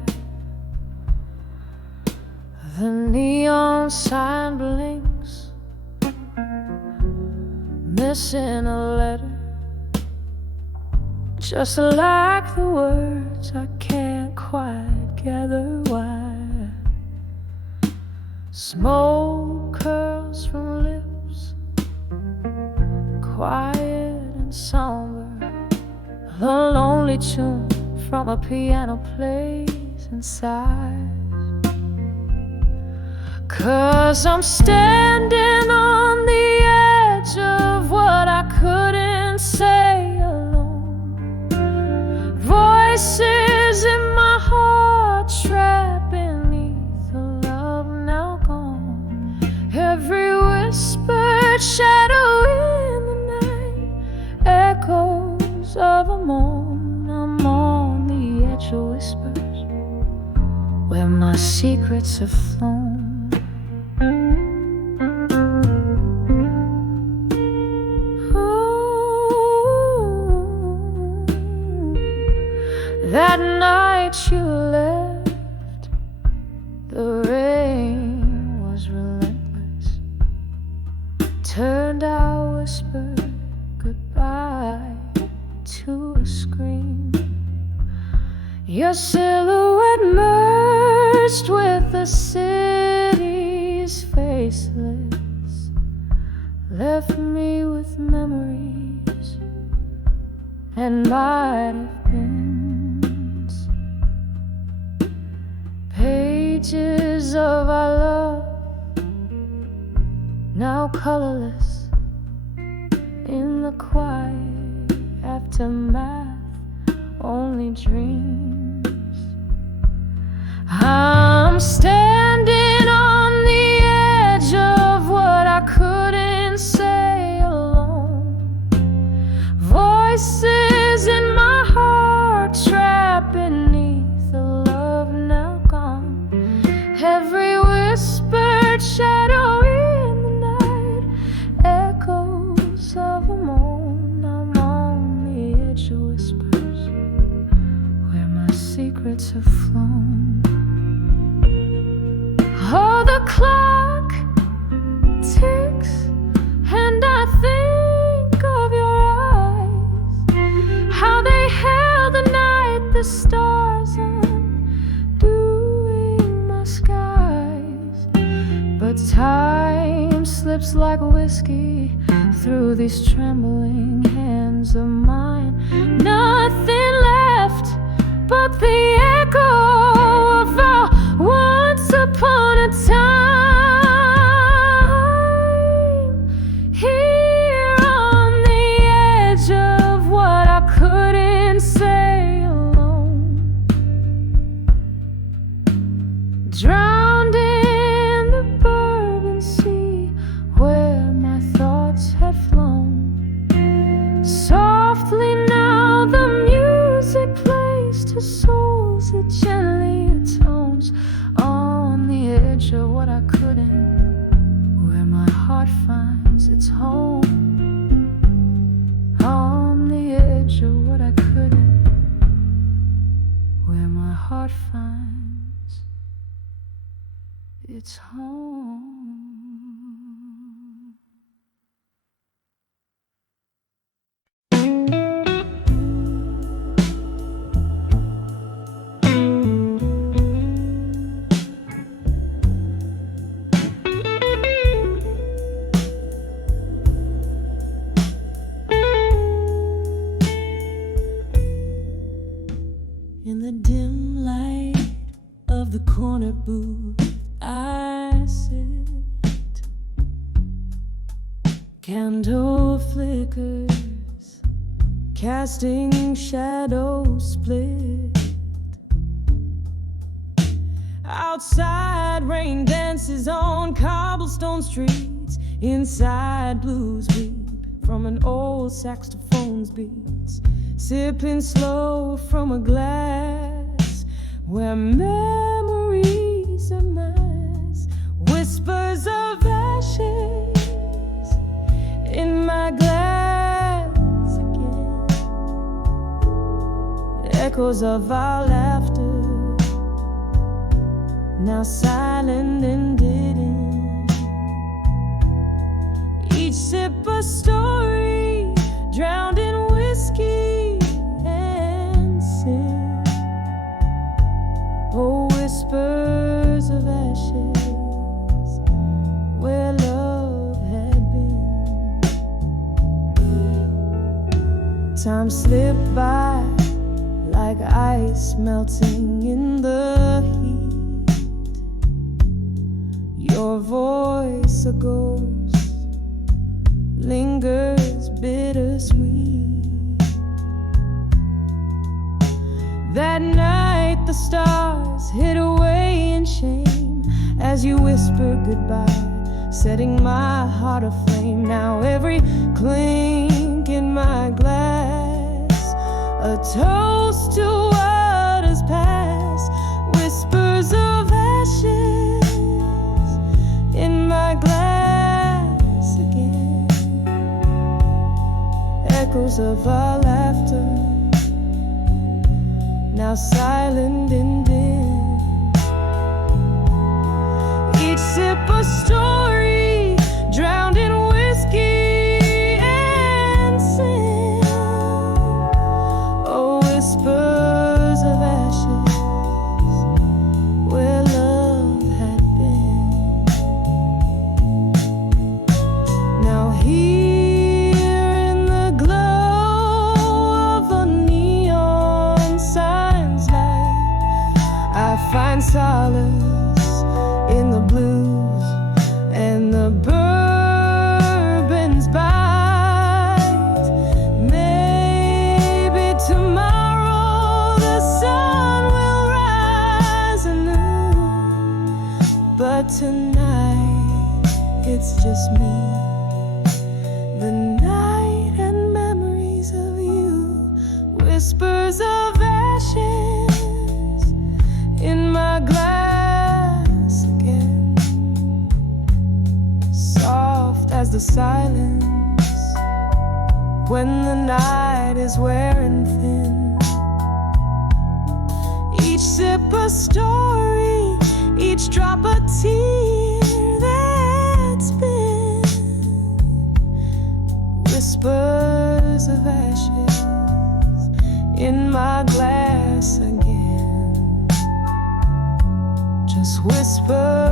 the neon sign blinks, missing a letter, just like the words I can't quite gather why. Smoke curls from lips, quiet and somber. The lonely tune from a piano plays inside. 'Cause I'm standing on the edge of what I couldn't say alone. Voices in my heart trapped beneath the love now gone. Every whispered shadow in the night, echoes of a moan. I'm on the edge of whispers, where my secrets have flown. That night you left, the rain was relentless. Turned our whispered goodbye to a scream. Your silhouette merged with the city's faceless, left me with memories and might have been pages of our love, now colorless in the quiet aftermath, only dreams. I'm standing on the edge of what I couldn't say alone. Voices in my heart trapped beneath the love now gone. Every whispered shadow in the night, echoes of a moan. I'm on the edge of whispers, where my secrets have flown. Oh, the clock ticks, and I think of your eyes, how they held the night, the stars undoing my skies. But time slips like whiskey through these trembling hands of mine. Nothing left but the echo of our once upon a time. Here on the edge of what I couldn't say alone, drowned in the bourbon sea where my thoughts had flown. Softly now the music plays to souls that gently atones. On the edge of what I couldn't, where my heart finds its home. On the edge of what I couldn't, where my heart finds its home. booth I sit, candle flickers, casting shadows split. Outside, rain dances on cobblestone streets. Inside, blues weep from an old saxophone's beats. Sipping slow from a glass where memories are mass. Whispers of ashes in my glass again. Echoes of our laughter, now silent and hidden. Each sip a story, drowned in whiskey and sin. Oh, whispers of ashes where love had been. Time slipped by like ice melting in the heat. Your voice, a ghost, lingers bittersweet. That night the stars hid away in shame as you whispered goodbye, setting my heart aflame. Now every clink in my glass, a toast to what has passed. Whispers of ashes in my glass again. Echoes of our laughter, now silent and dim. Each sip a story, drowned in whiskey and sin. Oh, whispers of ashes where love had been. Now here in the glow of a neon sign's light, I find solace in the blues and the bourbon's bite. Maybe tomorrow the sun will rise anew, but tonight it's just me, the night and memories of you. Whispers of ashes in my glass again, soft as the silence when the night is wearing thin. Each sip a story, each drop a tear that's been. Whispers of ashes in my glass again, just whisper